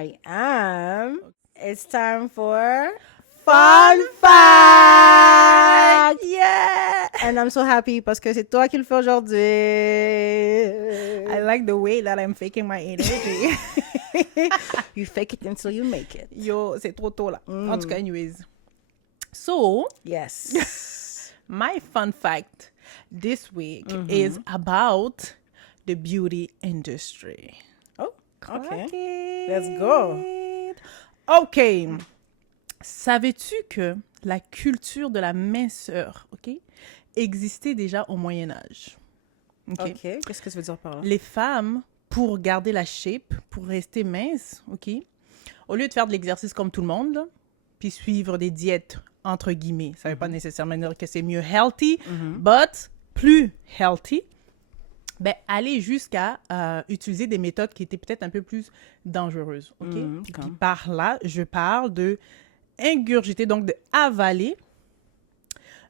I am. It's time for Fun Fact! Yeah! And I'm so happy parce que c'est toi qui le fais aujourd'hui. I like the way that I'm faking my energy. You fake it until you make it. Yo, c'est trop tôt là. En tout cas, anyways. So, Yes. my fun fact this week is about the beauty industry. Oh, okay. Crack it. Let's go. OK. Savais-tu que la culture de la minceur, OK, existait déjà au Moyen Âge? OK. Qu'est-ce que tu veux dire par là? Les femmes, pour garder la shape, pour rester minces, OK, au lieu de faire de l'exercice comme tout le monde, là, puis suivre des diètes, entre guillemets, ça veut pas nécessairement dire que c'est mieux healthy, but plus healthy, ben, aller jusqu'à utiliser des méthodes qui étaient peut-être un peu plus dangereuses, OK? Puis par là, je parle de ingurgiter, donc de avaler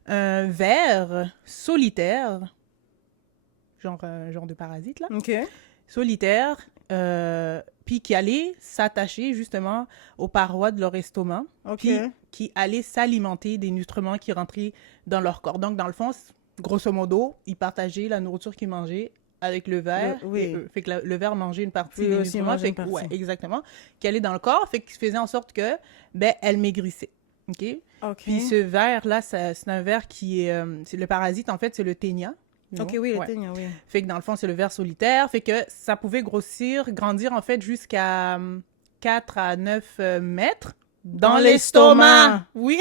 un ver solitaire, genre de parasite, là, OK. solitaire, puis qui allait s'attacher justement aux parois de leur estomac, OK. puis qui allait s'alimenter des nutriments qui rentraient dans leur corps. Donc, dans le fond, grosso modo, ils partageaient la nourriture qu'ils mangeaient avec le ver. Oui. Fait que le ver mangeait une partie Puis des aussi nutriments. mangeait Fait une que, partie. ouais, exactement. Qui allait dans le corps, fait qu'il faisait en sorte que, ben, elle maigrissait. OK? OK. Puis ce ver-là, c'est un ver qui est... c'est le parasite, en fait, c'est le ténia. OK, oui, le Ouais. ténia, oui. Fait que dans le fond, c'est le ver solitaire. Fait que ça pouvait grandir en fait jusqu'à 4 à 9 mètres dans l'estomac. Oui.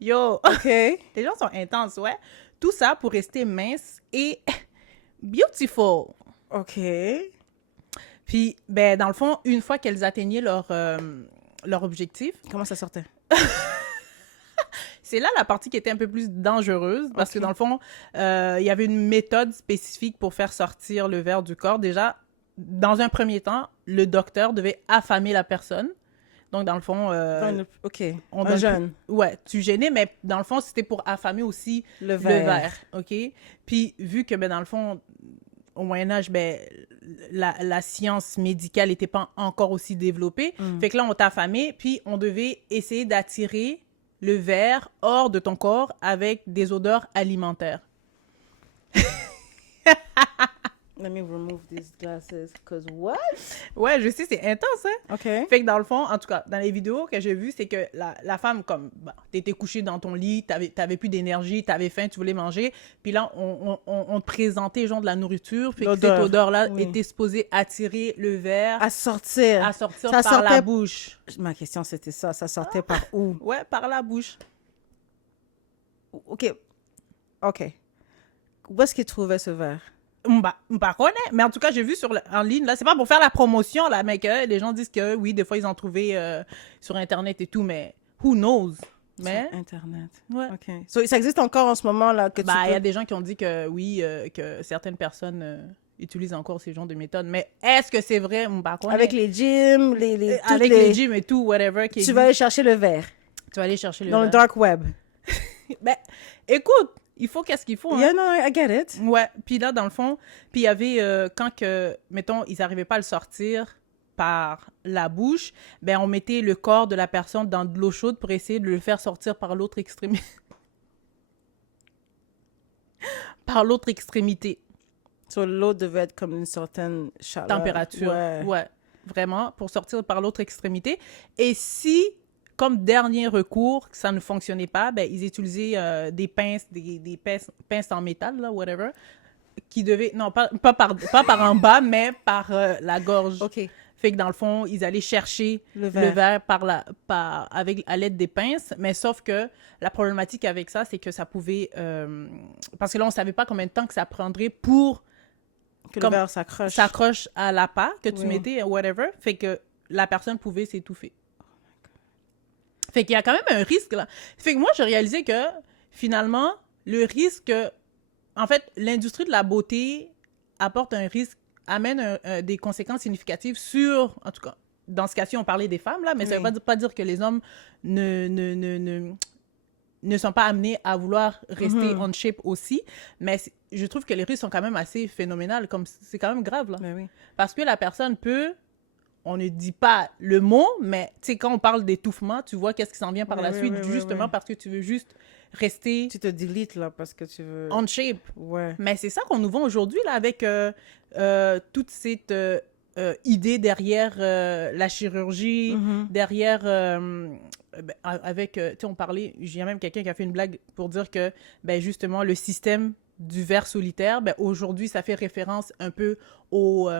Yo, OK. les gens sont intenses, ouais. Tout ça pour rester mince et beautiful. OK. Puis, ben, dans le fond, une fois qu'elles atteignaient leur objectif, Comment ça sortait? c'est là la partie qui était un peu plus dangereuse parce que Ok. dans le fond, il y avait une méthode spécifique pour faire sortir le ver du corps. Déjà, dans un premier temps, le docteur devait affamer la personne. Donc, dans le fond, OK. on Un donne jeûne. ouais, tu gênais, mais dans le fond, c'était pour affamer aussi Le le verre. ver, OK? Puis, vu que, ben, dans le fond, au Moyen-Âge, ben, la science médicale n'était pas encore aussi développée. Fait que là, on t'affamait, puis on devait essayer d'attirer le ver hors de ton corps avec des odeurs alimentaires. Let me remove these glasses, because what? Ouais, je sais, c'est intense, hein? OK. Fait que dans le fond, en tout cas, dans les vidéos que j'ai vues, c'est que la femme, comme, bah, t'étais couché dans ton lit, t'avais plus d'énergie, t'avais faim, tu voulais manger, puis là, on te présentait, genre, de la nourriture, fait que cette L'odeur, odeur-là oui. était supposée attirer le ver À sortir. à sortir Ça par la sortait- bouche. Ma question, c'était ça. Ça sortait par où? Ouais, par la bouche. OK. OK. Où est-ce qu'il trouvait ce verre? M'pa connaît, mais en tout cas, j'ai vu en ligne, là, c'est pas pour faire la promotion, là, mais que les gens disent que, oui, des fois, ils ont trouvé sur Internet et tout, mais who knows? Mais, Sur Internet. ouais. OK. So, ça existe encore en ce moment, là, que tu Bah, il y a peux... des gens qui ont dit que, oui, que certaines personnes utilisent encore ces genres de méthodes, mais est-ce que c'est vrai? M'pa connaît. Avec les gyms, toutes Avec les gyms et tout, whatever, qui Tu existe, vas aller chercher le verre tu vas aller chercher le dans le verre. dark web. Ben, écoute, il faut qu'est-ce qu'il faut, hein? Yeah, no, I get it. Ouais, puis là, dans le fond, puis il y avait, quand que, mettons, ils n'arrivaient pas à le sortir par la bouche, ben on mettait le corps de la personne dans de l'eau chaude pour essayer de le faire sortir par l'autre extrémité. Par l'autre extrémité. So, l'eau devait être comme une certaine chaleur. Température. Ouais. Ouais, vraiment, pour sortir par l'autre extrémité. Et si, comme dernier recours, ça ne fonctionnait pas, ben, ils utilisaient des pinces, des pinces en métal, là, whatever, qui devaient, non, pas par en bas, mais par la gorge. OK. Fait que dans le fond, ils allaient chercher Le le verre. verre à l'aide des pinces, mais sauf que la problématique avec ça, c'est que ça pouvait... parce que là, on savait pas combien de temps que ça prendrait pour Que Comme- le verre s'accroche. s'accroche à l'appât que tu Oui. mettais, whatever. Fait que la personne pouvait s'étouffer. Fait qu'il y a quand même un risque, là. Fait que moi, j'ai réalisé que, finalement, le risque... En fait, l'industrie de la beauté apporte un risque, amène des conséquences significatives sur... En tout cas, dans ce cas-ci, on parlait des femmes, là, mais ça Oui. ne veut pas dire que les hommes ne sont pas amenés à vouloir rester on shape aussi. Mais je trouve que les risques sont quand même assez phénoménales. Comme c'est quand même grave, là. Ben oui. Parce que la personne peut on ne dit pas le mot, mais tu sais, quand on parle d'étouffement, tu vois qu'est-ce qui s'en vient par la suite, justement parce que tu veux juste rester Tu te deletes, là, parce que tu veux... on shape. Ouais. Mais c'est ça qu'on nous vend aujourd'hui, là, avec toute cette idée derrière la chirurgie, derrière... avec, tu sais, on parlait, il y a même quelqu'un qui a fait une blague pour dire que, ben, justement, le système du ver solitaire, ben, aujourd'hui, ça fait référence un peu aux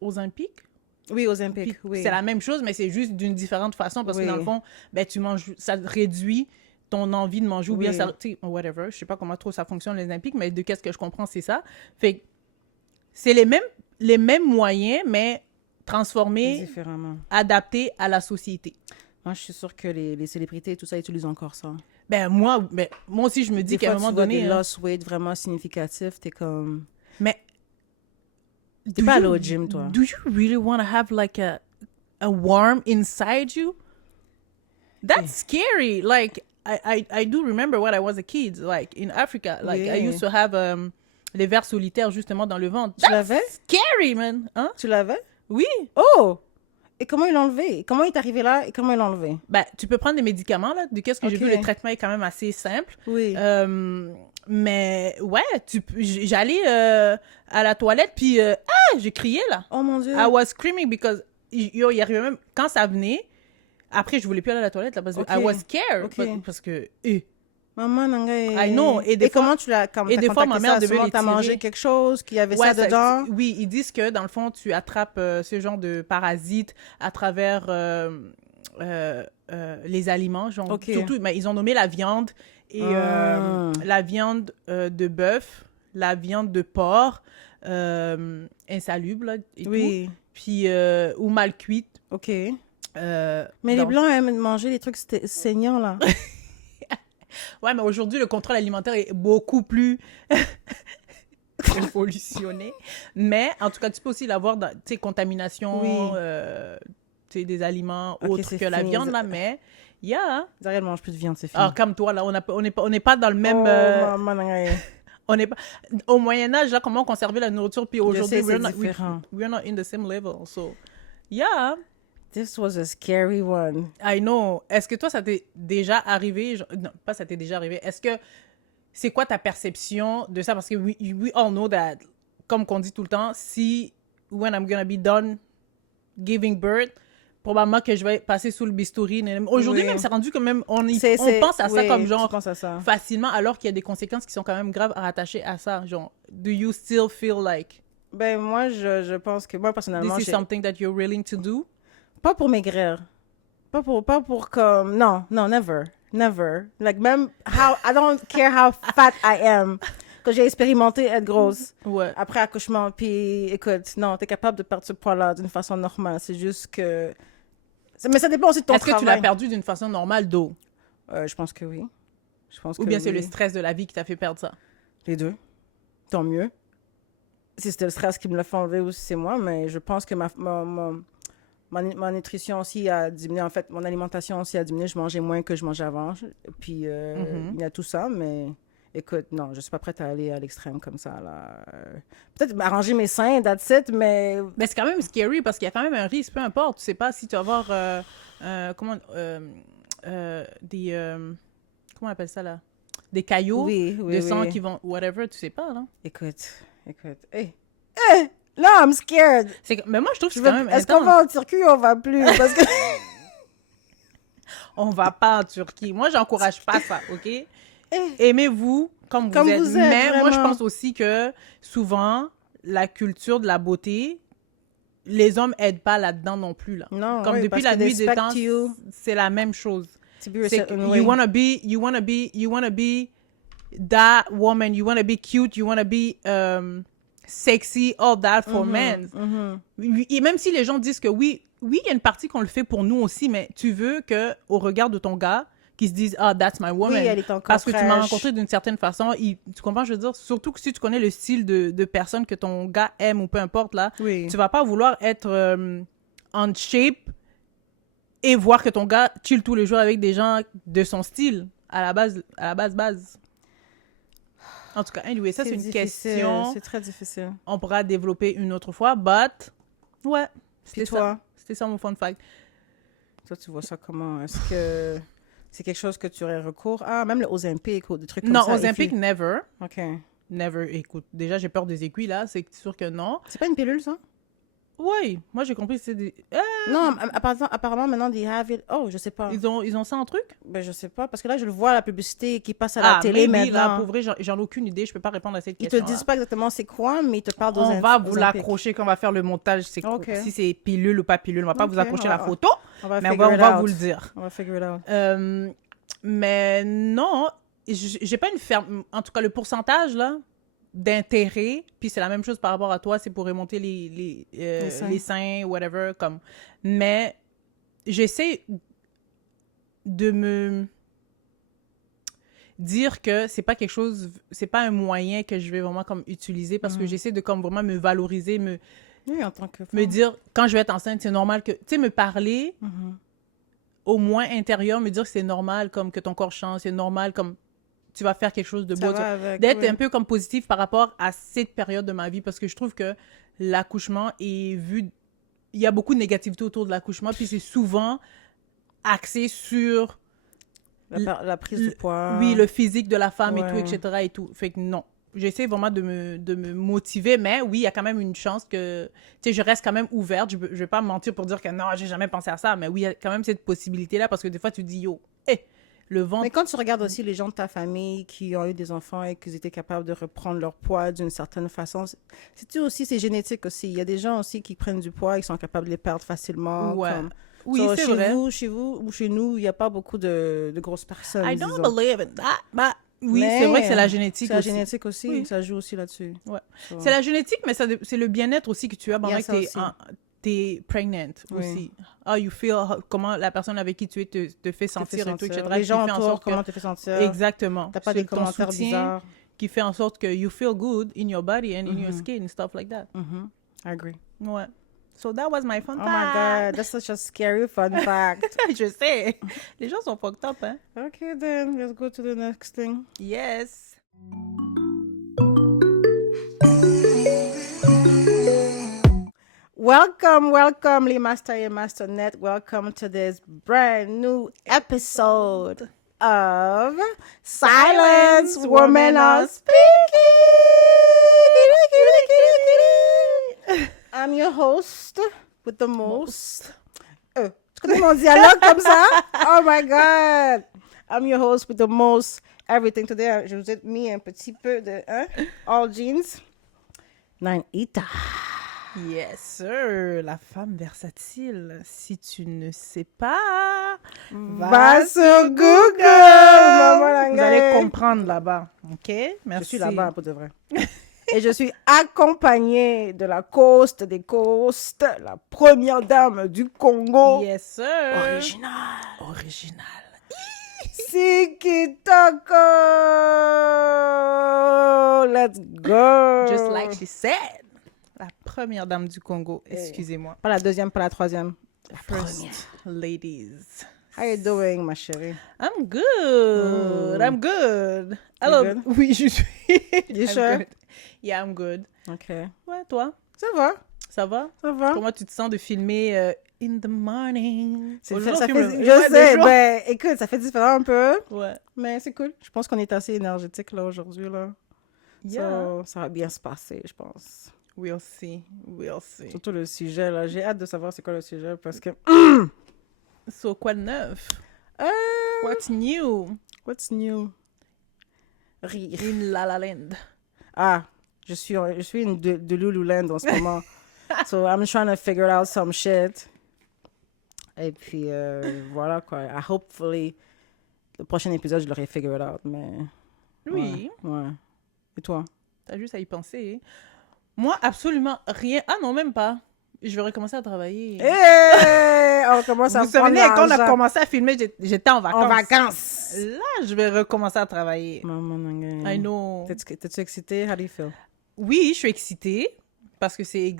Olympiques. Oui, aux Olympiques, oui. C'est la même chose, mais c'est juste d'une différente façon, parce que dans le fond, ben, tu manges, ça réduit ton envie de manger, ou bien ça, tu sais, whatever, je sais pas comment trop ça fonctionne, les Olympiques, mais de qu'est-ce que je comprends, c'est ça. Fait que c'est les mêmes moyens, mais transformés, différemment, adaptés à la société. Moi, je suis sûre que les célébrités et tout ça utilisent encore ça. Ben moi aussi, je me dis qu'à un moment donné... Des lost weight vraiment significatifs, t'es comme... Mais... T'es pas allé au gym, toi. Do you really want to have like a worm inside you? That's scary. Like, I do remember when I was a kid, like, in Africa. Like, I used to have les vers solitaires, justement, dans le ventre. Tu l'avais? Scary, man! Hein? Tu l'avais? Oui! Oh! Et comment il l'a enlevé? Comment il est arrivé là et comment il l'a enlevé? Ben, tu peux prendre des médicaments, là. De qu'est-ce que j'ai vu, le traitement est quand même assez simple. Oui. Mais, ouais, j'allais à la toilette, puis, j'ai crié, là. Oh, mon Dieu. I was screaming because, yo, il arrivait même, quand ça venait, après, je voulais plus aller à la toilette, là, parce que I was scared. Parce que, Maman, I know. Et comment tu l'as... Et des fois, ma mère devait les tirer. T'as mangé quelque chose, qu'il y avait ça dedans? Oui, ils disent que, dans le fond, tu attrapes ce genre de parasites à travers les aliments. Genre, surtout, mais ils ont nommé la viande, et la viande de bœuf, la viande de porc, insalubre, là, et tout. Puis, ou mal cuite. OK. Mais les Blancs aiment manger les trucs saignants, là. Ouais, mais aujourd'hui, le contrôle alimentaire est beaucoup plus évolutionné. Mais, en tout cas, tu peux aussi l'avoir dans, tu sais, contamination, tu sais, des aliments autres que la viande, là, mais, Zariel mange plus de viande, c'est fini. Alors, comme toi, là, on n'est pas dans le même... on n'est pas... Au Moyen-Âge, là, comment on conservait la nourriture, puis aujourd'hui, we're not in the same level, so, This was a scary one. I know. Est-ce que toi, ça t'est déjà arrivé? Non, pas ça t'est déjà arrivé. Est-ce que... C'est quoi ta perception de ça? Parce que we all know that, comme qu'on dit tout le temps, si, when I'm gonna be done giving birth, probablement que je vais passer sous le bistouri. Aujourd'hui, même, c'est rendu quand même... On pense à ça comme genre facilement, alors qu'il y a des conséquences qui sont quand même graves rattachées à ça. Genre, do you still feel like... Ben, moi, je pense que... Moi, personnellement... This is something that you're willing to do? Pas pour maigrir. Pas pour comme... Non, never. Never. Like, même... I don't care how fat I am. Que j'ai expérimenté être grosse. Ouais. Après accouchement. Puis, écoute, non, t'es capable de perdre ce poids-là d'une façon normale. C'est juste que... Mais ça dépend aussi de ton travail. Est-ce que tu l'as perdu d'une façon normale d'eau? Je pense que oui. Ou bien c'est le stress de la vie qui t'a fait perdre ça? Les deux. Tant mieux. Si c'était le stress qui me l'a fait enlever ou si c'est moi, mais je pense que ma nutrition aussi a diminué. En fait, mon alimentation aussi a diminué. Je mangeais moins que je mangeais avant. Puis, il y a tout ça, mais écoute, non, je suis pas prête à aller à l'extrême comme ça, là. Peut-être arranger mes seins, that's it, mais... Mais c'est quand même scary parce qu'il y a quand même un risque, peu importe. Tu sais pas si tu vas avoir... comment on appelle ça, là? Des caillots de sang qui vont... Whatever, tu sais pas, là. Écoute. Hey! Là, I'm scared. Mais moi, je trouve que c'est quand même... Est-ce qu'on va en Turquie ou on va plus? Parce que... On va pas en Turquie. Moi, j'encourage pas ça, OK? Aimez-vous comme vous êtes. Mais vraiment. Moi, je pense aussi que souvent, la culture de la beauté, les hommes aident pas là-dedans non plus, là. Non, comme depuis la nuit des temps, c'est la même chose. You wanna be that woman, you wanna be cute, you wanna be sexy, all that for men. Et même si les gens disent que oui, il y a une partie qu'on le fait pour nous aussi, mais tu veux que au regard de ton gars, qui se disent « Ah, that's my woman ». Oui, elle est encore parce que fraîche. Tu m'as rencontré d'une certaine façon. Tu comprends, je veux dire? Surtout que si tu connais le style de personne que ton gars aime ou peu importe, là, tu vas pas vouloir être en shape et voir que ton gars chill tous les jours avec des gens de son style, à la base. En tout cas, anyway, ça, c'est une question. C'est très difficile. On pourra développer une autre fois, but... Ouais. Puis toi? C'était ça mon fun fact. Toi, tu vois ça comment? Est-ce que c'est quelque chose que tu aurais recours à? Même le Ozempic ou des trucs comme Non, ça? Ozempic, never. OK. Never. Écoute, déjà, j'ai peur des aiguilles, là. C'est sûr que non. C'est pas une pilule, ça? Oui, moi, j'ai compris que c'est des... Non, apparemment, maintenant, they have it. Oh, je sais pas. Ils ont ça en truc? Ben, je sais pas. Parce que là, je le vois, la publicité qui passe à la télé mais oui, là, maintenant. pour vrai, j'en ai aucune idée. Je peux pas répondre à cette Ils question. te disent pas exactement c'est quoi, mais ils te parlent On va vous Ozempic. l'accrocher quand on va faire le montage. Ok. Si c'est pilule ou pas pilule. On va pas Ok, vous accrocher la photo, On va mais on figure it va out. vous le dire. On va figure it out. Mais non, j'ai pas une ferme... En tout cas, le pourcentage, là, d'intérêt, puis c'est la même chose par rapport à toi, c'est pour remonter les seins, whatever, comme... Mais j'essaie de me dire que c'est pas quelque chose, c'est pas un moyen que je vais vraiment comme utiliser parce que j'essaie de comme vraiment me valoriser, Oui, en tant que femme. me dire, quand je vais être enceinte, c'est normal que... Tu sais, me parler, au moins intérieur, me dire que c'est normal, comme que ton corps change, c'est normal, comme tu vas faire quelque chose de beau. D'être un peu comme positif par rapport à cette période de ma vie parce que je trouve que l'accouchement est vu... Il y a beaucoup de négativité autour de l'accouchement, puis c'est souvent axé sur... La prise du poids. Oui, le physique de la femme et Ouais. tout, etc. et tout. Fait que non. J'essaie vraiment de me motiver, mais oui, il y a quand même une chance que... Tu sais, je reste quand même ouverte. Je vais pas me mentir pour dire que non, j'ai jamais pensé à ça, mais oui, il y a quand même cette possibilité-là parce que des fois, tu te dis, yo, le ventre... Mais quand tu regardes aussi les gens de ta famille qui ont eu des enfants et qu'ils étaient capables de reprendre leur poids d'une certaine façon, c'est génétique aussi. Il y a des gens aussi qui prennent du poids et qui sont capables de les perdre facilement. Ouais. Comme... Oui, c'est vrai. Chez vous ou chez nous, il n'y a pas beaucoup de grosses personnes. I don't disons. believe in that. Bah, oui, Mais c'est vrai que c'est la génétique C'est la aussi. génétique aussi. Oui. Ça joue aussi là-dessus. Ouais. So. C'est la génétique, mais c'est le bien-être aussi que tu as pendant Il y a que ça t'es pregnant Oui. aussi. How you feel, comment la personne avec qui tu es te fait sentir et tout, etc. Les qui gens fait en autour, sorte comment que... te fait sentir. Exactement. T'as pas Sur des ton commentaires soutien bizarres. qui fait en sorte que you feel good in your body and in your skin and stuff like that. I agree. Ouais. So that was my fun Oh fact. my God, that's such a scary fun fact. Je sais. Les gens sont fucked up, hein? Okay, then let's go to the next thing. Yes. Welcome, les Master et Masternet. Welcome to this brand new episode of Silence, Women Are Speaking. I'm your host with the most. Tu connais mon dialogue comme ça? Oh my God. I'm your host with the most everything today. Je vous ai mis un petit peu de all jeans. Nainita. Yes, sir. La femme versatile. Si tu ne sais pas, Va sur Google, maman vous Langaye. allez comprendre là-bas. OK? Merci. Je suis là-bas pour de vrai. Et je suis accompagnée de la coast des coastes, la première dame du Congo. Yes, sir. Original. Original. Siki Toko. Let's go. Just like she said. La première dame du Congo. Excusez-moi. Pas la deuxième, pas la troisième. First ladies. How you doing, ma chérie? I'm good. I'm good. Hello. good? Oui, je suis. You I'm sure? good. Yeah, I'm good. OK. Ouais, toi? Ça va? Ça va? Ça va? Comment tu te sens de filmer in the morning? Ça Aujourd'hui, fait, on filme je ouais, sais, des jours. ben, écoute, ça fait différent un peu, Ouais. mais c'est cool. Je pense qu'on est assez énergétique là aujourd'hui, là. Yeah. So, ça va bien se passer, je pense. We'll see. We'll see. Surtout le sujet, là. J'ai hâte de savoir c'est quoi le sujet, parce que... So, quoi de neuf? Euh, What's new What's new? Rire. in La La Land? Ah, je suis une de Lululand en ce moment. So, I'm trying to figure out some shit. Et puis, voilà, quoi. Hopefully, le prochain épisode, je l'aurai figured out, mais... Oui. Ouais. Et toi? T'as juste à y penser. Moi, absolument rien. Ah non, même pas. Je vais recommencer à travailler. Hey! On commence à Vous vous prendre souvenez, quand on a l'argent. commencé à filmer, j'étais en vacances. En vacances. Là, je vais recommencer à travailler. Maman, nangai. I know. T'es-tu excitée? How do you feel? Oui, je suis excitée parce que c'est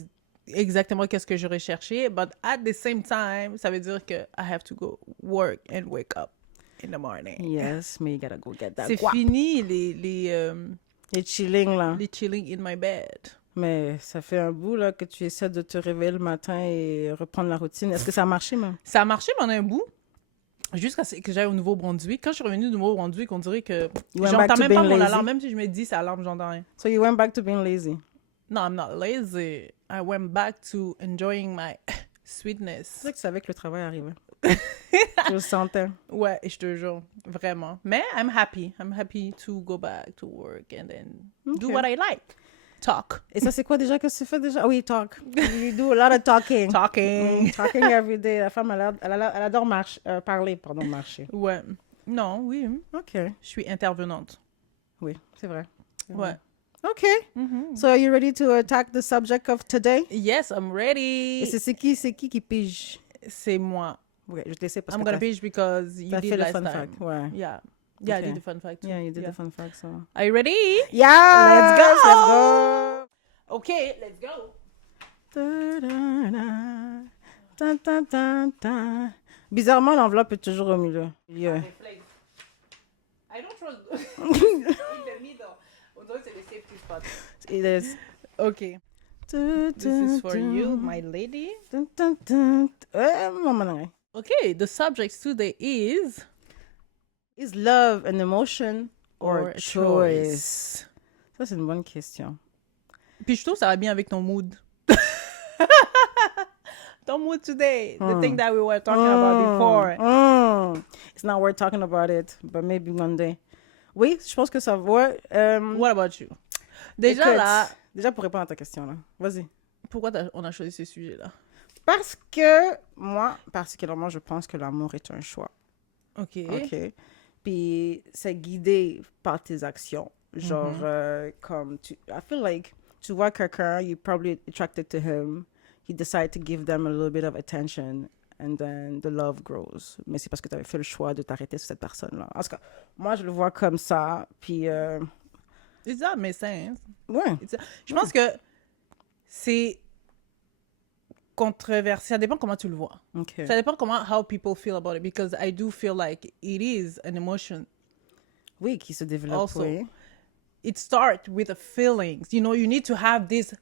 exactement qu'est-ce que je recherchais. But at the same time, ça veut dire que I have to go work and wake up in the morning. Yes, mais you gotta go get that C'est guap. fini Les chilling, là. les chilling in my bed. Mais ça fait un bout là que tu essaies de te réveiller le matin et reprendre la routine. Est-ce que ça a marché, même? Ça a marché pendant un bout, jusqu'à ce que j'aille au Nouveau-Brunswick. Quand je suis revenue du Nouveau-Brunswick, on dirait que You went back j'entends to même pas being mon lazy? alarme. Même si je me dis c'est alarme, j'entends rien. So you went back to being lazy? No, I'm not lazy. I went back to enjoying my C'est sweetness. vrai que tu savais que le travail arrivait. Je le sentais. Ouais, je te jure, vraiment. Mais I'm happy. I'm happy to go back to work and then do Okay. what I like. Talk. Et ça, c'est quoi déjà que tu fais déjà? Ah oui, talk. You do a lot of talking. Talking. Talking every day. La femme, elle adore parler, marcher. Ouais. Non, oui. OK. Je suis intervenante. Oui, c'est vrai. Ouais. OK. So are you ready to attack the subject of today? Yes, I'm ready. Et c'est qui pige? C'est moi. Oui, je te laisse parce I'm que gonna pige because you t'as did fait le last fun time. fact. Ouais. Yeah. Yeah, Okay. I did the fun fact too. Yeah, you did the fun fact, so. Are you ready? Yeah! Let's go! Let's go! Okay, let's go. Ta-da-da, ta-ta-ta-ta. Bizarrement, l'enveloppe est toujours au milieu. Yeah. I don't trust in the middle. On dirait que c'est le safety spot. It is. Okay. This is for you, my lady. Maman, Okay, the subject today is is love an emotion or choice? Ça, c'est une bonne question. Puis je trouve que ça va bien avec ton mood. Ton mood today, the thing that we were talking about before. It's not worth talking about it, but maybe one day. Oui, je pense que ça va. What about you? Déjà Écoute, là, déjà pour répondre à ta question, là. Vas-y. pourquoi on a choisi ce sujet-là? Parce que moi, particulièrement, je pense que l'amour est un choix. OK. OK? Puis c'est guidé par tes actions. Genre, comme I feel like tu vois quelqu'un, you're probably attracted to him, you decide to give them a little bit of attention, and then the love grows. Mais c'est parce que tu avais fait le choix de t'arrêter sur cette personne-là. En tout cas, moi, je le vois comme ça. Puis, Is that make sense? ouais. Je pense que c'est controversé. Ça dépend comment tu le vois. OK. Ça dépend comment how people feel about it because I do feel like it is an emotion. Oui, qui se développe, Also, oui. It starts with the feelings. You know, you need to have this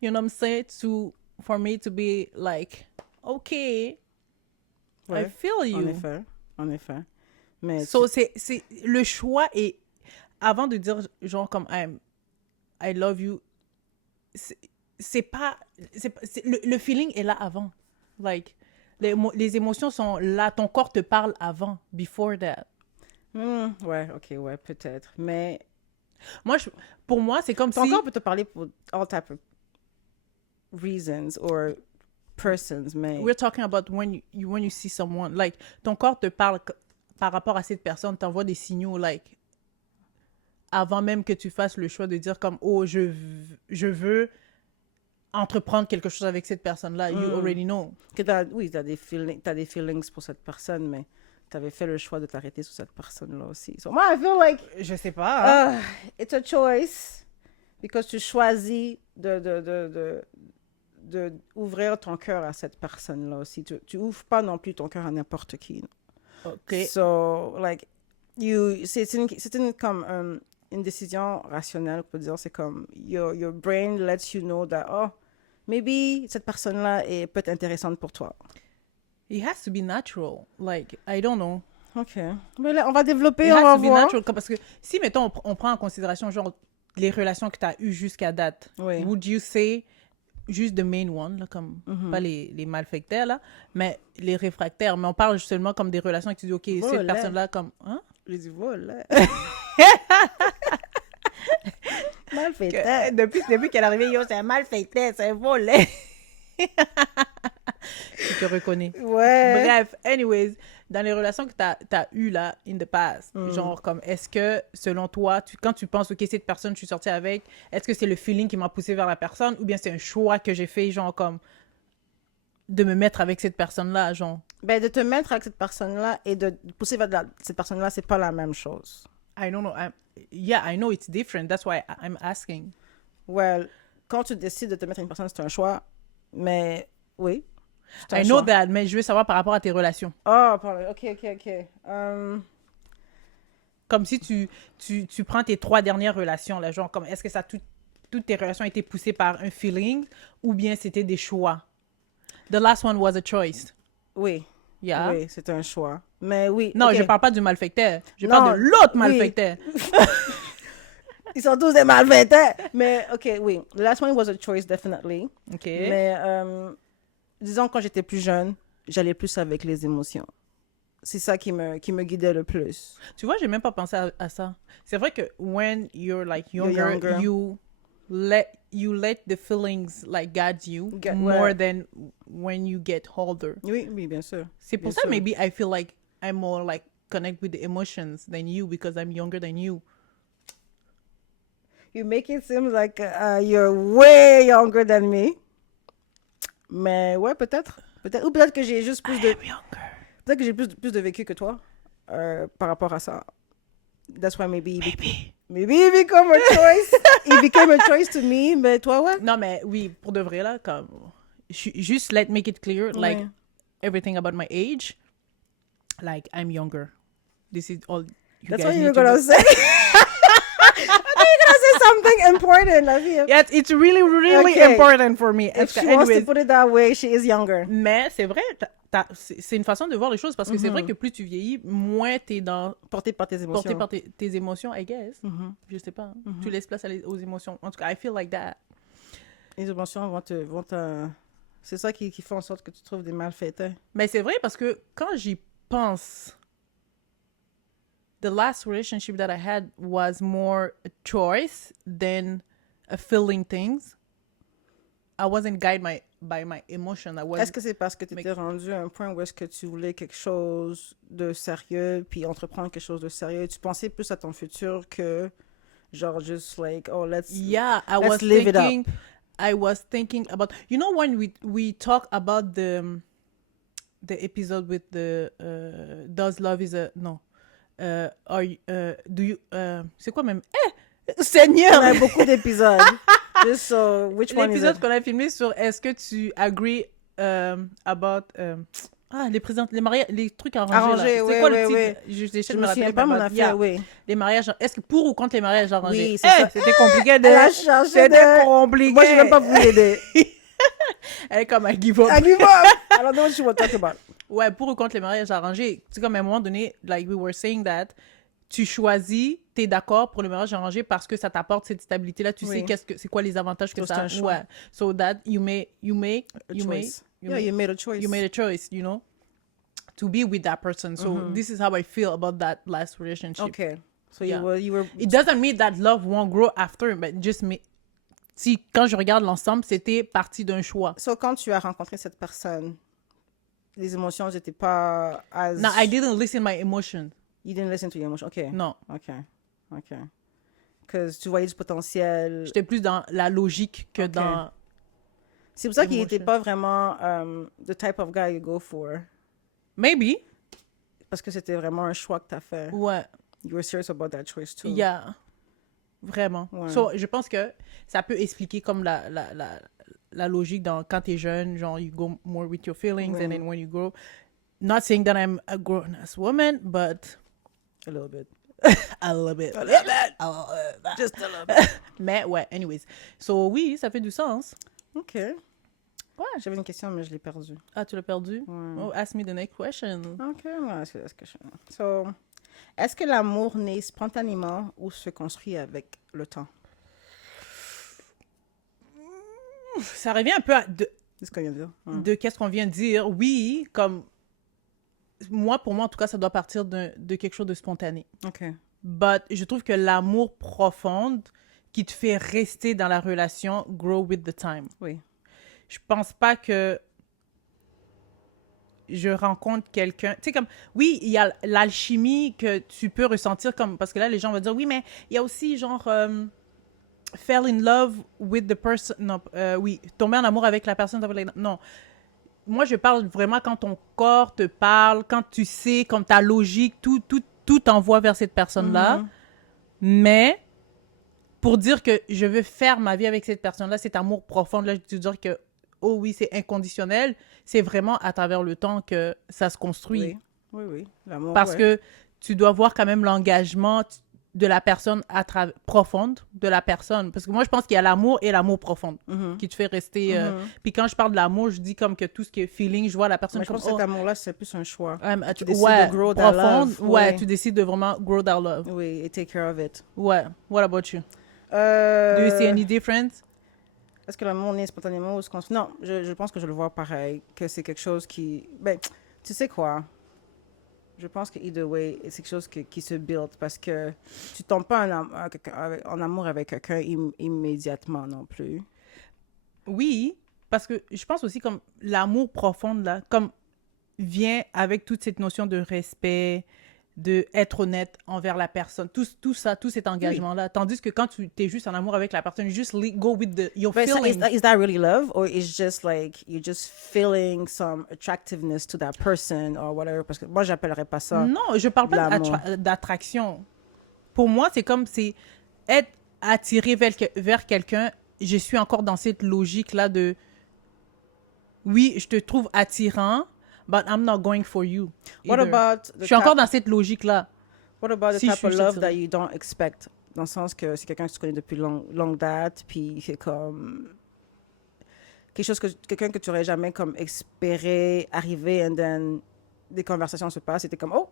you know what I'm saying for me to be like okay, I Ouais, feel you. En effet. Mais So c'est le choix est avant de dire genre comme I love you c'est pas le feeling est là avant. Like les émotions sont là, ton corps te parle avant, before that. ouais, OK, ouais, peut-être. Mais Pour moi, c'est comme ton si corps peut te parler pour all type of reasons or persons, mais we're talking about when you see someone, like ton corps te parle par rapport à cette personne, t'envoie des signaux like avant même que tu fasses le choix de dire comme oh je veux entreprendre quelque chose avec cette personne-là, you already know. que t'as des feelings pour cette personne, mais t'avais fait le choix de t'arrêter sur cette personne-là aussi. So, moi, I feel like Je sais pas. Hein? it's a choice because tu choisis de ouvrir ton cœur à cette personne-là aussi. Tu ouvres pas non plus ton cœur à n'importe qui. OK. So, like, c'est comme une décision rationnelle, on peut dire. C'est comme, your brain lets you know that, oh, maybe cette personne-là peut être intéressante pour toi. It has to be natural. Like, I don't know. OK. Mais là, on va développer, It on has va to be voir. natural. Parce que si, mettons, on prend en considération, genre, les relations que tu as eues jusqu'à date, Oui. would you say, juste the main one, là, comme, pas les malfectaires, là, mais les réfractaires, mais on parle seulement comme des relations que tu dis, OK, cette Voilà. personne-là, comme, hein? Je dis, voilà. Mal fait. Depuis qu'elle est arrivée, yo, c'est un malfecteur, c'est un volet. Tu te reconnais. Ouais. Bref, anyways, dans les relations que tu as eues là, in the past, genre comme, est-ce que, selon toi, quand tu penses, OK, cette personne, je suis sortie avec, est-ce que c'est le feeling qui m'a poussé vers la personne ou bien c'est un choix que j'ai fait, genre comme, de me mettre avec cette personne-là, genre? Ben, de te mettre avec cette personne-là et de pousser vers cette personne-là, c'est pas la même chose. I don't know. Yeah, I know it's different. That's why I'm asking. Well, quand tu décides de te mettre avec une personne, c'est un choix, mais oui. c'est un I know choix. that, mais je veux savoir par rapport à tes relations. Ah, pardon. OK. Comme si tu prends tes 3 dernières relations, là, genre, comme, est-ce que ça a tout toutes tes relations étaient poussées par un feeling ou bien c'était des choix. The last one was a choice. Oui. Yeah. Oui, c'est un choix. Mais oui. Non, ok. je parle pas du malfaiteur. Je Non, parle de l'autre oui. malfaiteur. Ils sont tous des malfaiteurs. Mais, OK, oui. The last one was a choice, definitely. OK. Mais, disons, quand j'étais plus jeune, j'allais plus avec les émotions. C'est ça qui me guidait le plus. Tu vois, j'ai même pas pensé à ça. C'est vrai que when you're like younger, you let the feelings like guide you more than when you get older. Oui, oui, bien sûr. C'est pour Bien ça sûr. maybe I feel like I'm more like connect with the emotions than you because I'm younger than you. You make it seem like you're way younger than me. Mais ouais, peut-être. Peut-être. Ou peut-être que j'ai juste plus de... Peut-être que j'ai plus de vécu que toi par rapport à ça. That's why maybe it became a choice. It became a choice to me. Mais toi, ouais. Non, mais oui, pour de vrai, là, comme... Juste make it clear, like, everything about my age, like, I'm younger. This is all you That's guys what you need were to going to know. say. I thought you were going to say something important, la vie. Yes, it's really, really Okay. important for me. If she wants to Anyways, put it that way, she is younger. mais c'est vrai, c'est une façon de voir les choses parce que c'est vrai que plus tu vieillis, moins t'es Porté par tes émotions. porté par tes émotions, I guess. Je sais pas. Tu laisses place aux émotions. En tout cas, I feel like that. Les émotions vont te... C'est ça qui fait en sorte que tu trouves des malfaiteurs. Mais c'est vrai parce que quand j'y pense, the last relationship that I had was more a choice than a feeling things. I wasn't guided by my emotion. Est-ce que c'est parce que tu étais rendu à un point où est-ce que tu voulais quelque chose de sérieux, puis entreprendre quelque chose de sérieux, et tu pensais plus à ton futur que genre just like, oh, let's live it up. I was thinking about, you know, when we talk about the episode with the does love is a no do you c'est quoi même Seigneur, on a beaucoup d'épisodes. Just so, which one is l'épisode it? qu'on a filmé sur est-ce que tu agree about les mariages, les trucs arrangés là. Oui, C'est quoi oui, le titre? oui. Je Je me souviens pas, mais on a fait, oui. les mariages, est-ce que pour ou contre les mariages arrangés? Oui, c'est ça. C'était compliqué de... Elle a changé C'était de... compliqué. Moi, je vais pas vous l'aider. Elle est comme I give up. I give up. I don't know what you were talking about. Ouais, pour ou contre les mariages arrangés. Tu sais, comme à un moment donné, like we were saying that, tu choisis, t'es d'accord pour le mariage arrangé parce que ça t'apporte cette stabilité-là. Tu sais c'est quoi les avantages que So, ça... c'est un choix. Ouais. So that you make You made a choice. you made a choice, you know, to be with that person. So this is how I feel about that last relationship. Okay. So Yeah. you were... It doesn't mean that love won't grow after, but just me. Si quand je regarde l'ensemble, c'était parti d'un choix. So, quand tu as rencontré cette personne, les émotions n'étaient pas as... No, I didn't listen my emotions. You didn't listen to your emotions. Okay. Non. Okay. Because tu voyais du potentiel. J'étais plus dans la logique que dans... C'est pour ça qu'il Emotion. n'était pas vraiment the type of guy you go for. Maybe. Parce que c'était vraiment un choix que tu as fait. Ouais. You were serious about that choice too. Yeah. Vraiment. Ouais. So, je pense que ça peut expliquer comme la logique dans quand t'es jeune, genre you go more with your feelings and then when you grow. Not saying that I'm a grown-ass woman, but A little bit. a little bit. A little bit. Just a little bit. Mais ouais, anyways. So oui, ça fait du sens. OK. Ouais, j'avais une question, mais je l'ai perdue. Ah, tu l'as perdu? Ouais. Oh, ask me the next question. OK, ouais, c'est ce que je... So, est-ce que l'amour naît spontanément ou se construit avec le temps? Ça revient un peu à C'est ce qu'on vient de dire. Ouais. de qu'est-ce qu'on vient de dire. Oui, comme... pour moi, en tout cas, ça doit partir de quelque chose de spontané. OK. But je trouve que l'amour profond qui te fait rester dans la relation grow with the time. Oui. Je pense pas que je rencontre quelqu'un... Tu sais, comme... Oui, il y a l'alchimie que tu peux ressentir comme... Parce que là, les gens vont dire, oui, mais il y a aussi, genre... fell in love with the person... Non, oui, tomber en amour avec la personne... Non. Moi, je parle vraiment quand ton corps te parle, quand tu sais, comme ta logique, tout t'envoie vers cette personne-là. Mais pour dire que je veux faire ma vie avec cette personne-là, cet amour profond, là, je veux dire que, oh oui, c'est inconditionnel, c'est vraiment à travers le temps que ça se construit. Oui. L'amour, Parce que tu dois voir quand même l'engagement de la personne profonde de la personne. Parce que moi, je pense qu'il y a l'amour et l'amour profond qui te fait rester... Puis quand je parle de l'amour, je dis comme que tout ce qui est feeling, je vois la personne Mais je comme... pense que cet amour-là, c'est plus un choix. Tu décides de grow that profonde, love. ouais, tu décides de vraiment grow that love. Oui, et take care of it. Ouais. What about you? Do you see any difference? Est-ce que l'amour naît spontanément ou est-ce qu'on... Non, je pense que je le vois pareil, que c'est quelque chose qui... Ben, tu sais quoi? Je pense que either way, c'est quelque chose qui se build parce que tu tombes pas en amour avec quelqu'un immédiatement non plus. Oui, parce que je pense aussi comme l'amour profond, là, comme vient avec toute cette notion de respect, de être honnête envers la personne, tout ça, tout cet engagement-là. Tandis que quand tu es juste en amour avec la personne, just go with your But feelings. is that really love or is just like you're just feeling some attractiveness to that person or whatever? Parce que moi, j'appellerais pas ça. Non, je parle pas l'amour. d'attraction. Pour moi, c'est comme c'est être attiré vers quelqu'un. Je suis encore dans cette logique-là de oui, je te trouve attirant, but I'm not going for you. What either. about Je suis encore dans cette logique-là. What about the Si je type of suis love attirée. that you don't expect? Dans le sens que c'est quelqu'un que tu connais depuis longue date, puis c'est comme quelque chose quelqu'un que tu aurais jamais comme espéré arriver, and then des conversations se passent, et t'es comme oh,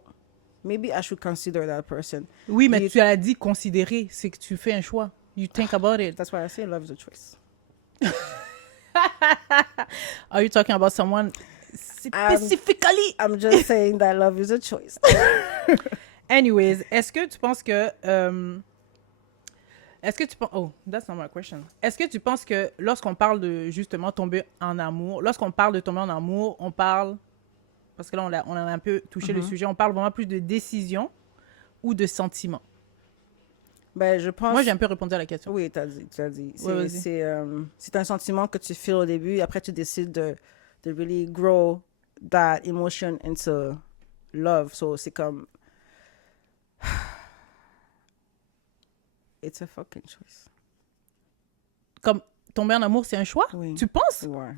maybe I should consider that person. Oui, mais You- tu as dit considérer, c'est que tu fais un choix. You think about it. That's why I say love is a choice. Are you talking about someone specifically? I'm just saying that love is a choice. Anyways, est-ce que tu penses que... est-ce que tu penses... Oh, that's not my question. Est-ce que tu penses que lorsqu'on parle de, justement, tomber en amour, lorsqu'on parle de tomber en amour, on parle... Parce que là, on a un peu touché le sujet. On parle vraiment plus de décision ou de sentiment? Ben, je pense... Moi, j'ai un peu répondu à la question. Oui, tu as dit. Ouais, vas-y. C'est un sentiment que tu feels au début, et après tu décides de really grow that emotion into love. So, c'est comme... It's a fucking choice. Comme tomber en amour, c'est un choix? Oui. Tu penses? Ouais.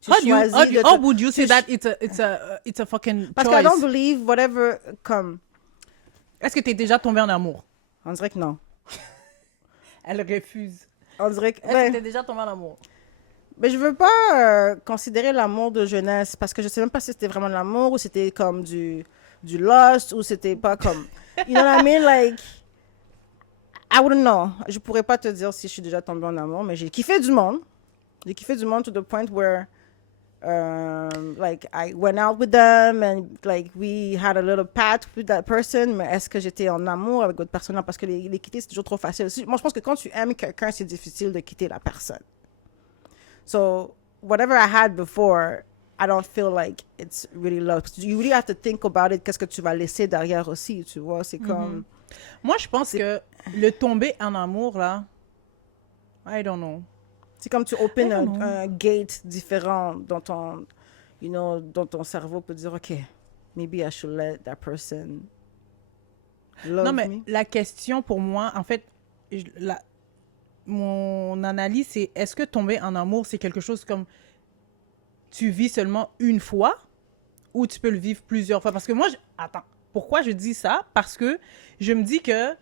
Tu How choisis would you say tu- that it's a fucking Parce choice? que I don't believe whatever, comme... Est-ce que tu es déjà tombé en amour? On dirait que non. Elle refuse. On dirait que... Est-ce que Ben, tu es déjà tombé en amour? mais je veux pas considérer l'amour de jeunesse parce que je sais même pas si c'était vraiment de l'amour ou c'était comme du lust ou c'était pas comme... You know what I mean? Like, I wouldn't know. Je pourrais pas te dire si je suis déjà tombée en amour, mais j'ai kiffé du monde. J'ai kiffé du monde to the point where, like, I went out with them and, like, we had a little pat with that person. Mais est-ce que j'étais en amour avec d'autres personnes? Parce que les quitter, c'est toujours trop facile. Moi, je pense que quand tu aimes quelqu'un, c'est difficile de quitter la personne. So, whatever I had before, I don't feel like it's really love. You really have to think about it. Qu'est-ce que tu vas laisser derrière aussi, tu vois? C'est comme... Moi, je pense que le tomber en amour, là, I don't know. C'est comme tu open I don't know. un gate différent dans ton, dans ton cerveau peut dire, OK, maybe I should let that person love Non, mais me. la question pour moi, en fait, mon analyse, c'est est-ce que tomber en amour, c'est quelque chose comme tu vis seulement une fois ou tu peux le vivre plusieurs fois? Parce que moi, attends, pourquoi je dis ça? Parce que je me dis que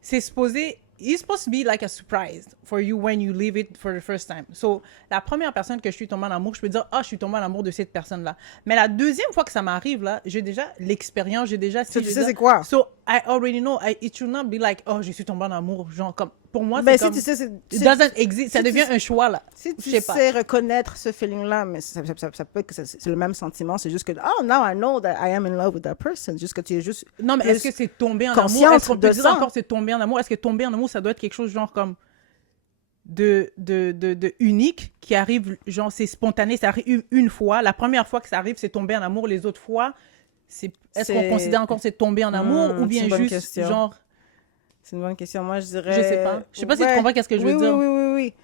c'est supposé... It's supposed to be like a surprise for you when you live it for the first time. So, la première personne que je suis tombée en amour, je peux dire, je suis tombée en amour de cette personne-là. Mais la deuxième fois que ça m'arrive, là, j'ai déjà l'expérience, j'ai déjà... Tu sais c'est quoi? So, I already know. It should not be like, je suis tombée en amour. Genre, comme, pour moi, Ben, c'est si comme... tu sais, It doesn't exist. Ça si tu devient sais- un choix, là. si tu Je sais pas. sais reconnaître ce feeling-là, mais ça peut être que c'est le même sentiment, c'est juste que, oh, now I know that I am in love with that person. Juste que tu es juste... Non, mais plus est-ce que c'est tomber en amour? consciente Est-ce qu'on peut de dire ça. encore c'est tomber en amour? Est-ce que tomber en amour, ça doit être quelque chose genre comme de unique qui arrive, genre c'est spontané, ça arrive une fois. La première fois que ça arrive, c'est tomber en amour. Les autres fois, est-ce qu'on C'est- considère encore c'est tomber en amour ou c'est bien une bonne juste question. genre... C'est une bonne question. Moi, je dirais... Je sais pas. Je sais pas si tu comprends qu'est-ce que je veux oui, dire. Oui.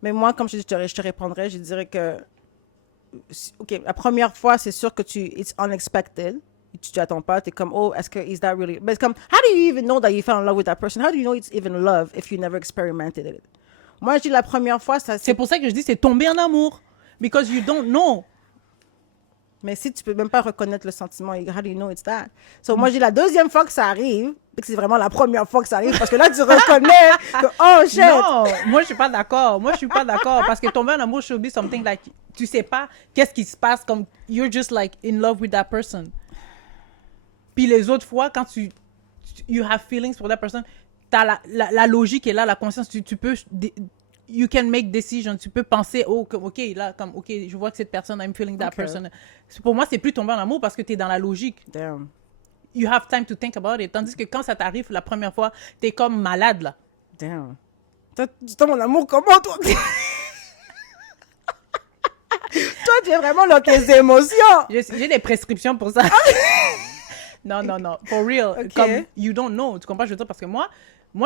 Mais moi, comme je te répondrais, je dirais que... OK, la première fois, c'est sûr que it's unexpected. Tu t'attends pas, t'es comme, oh, est-ce que, is that really... Mais c'est comme, how do you even know that you fell in love with that person? How do you know it's even love if you never experimented it? Moi, je dis la première fois, ça... C'est pour ça que je dis c'est tomber en amour. Because you don't know. Mais si tu peux même pas reconnaître le sentiment, how do you know it's that? So, moi, j'ai la deuxième fois que ça arrive, et que c'est vraiment la première fois que ça arrive, parce que là, tu reconnais que, oh, shit! Non, moi, je suis pas d'accord. Parce que tomber en amour should be something like, tu sais pas qu'est-ce qui se passe, comme, you're just like in love with that person. Puis les autres fois, quand you have feelings for that person, t'as la logique est là, la conscience, tu peux, you can make decisions, tu peux penser, oh, ok, là, comme, ok, je vois que cette personne, I'm feeling that person. Pour moi, c'est plus tomber en amour parce que t'es dans la logique. Damn. You have time to think about it. Tandis que quand ça t'arrive la première fois, t'es comme malade, là. Damn. Toi, tu tombes en amour comment, toi? Toi, tu es vraiment dans tes émotions. J'ai des prescriptions pour ça. Non, for real. Okay. Comme, you don't know. Tu comprends, je veux dire, parce que moi,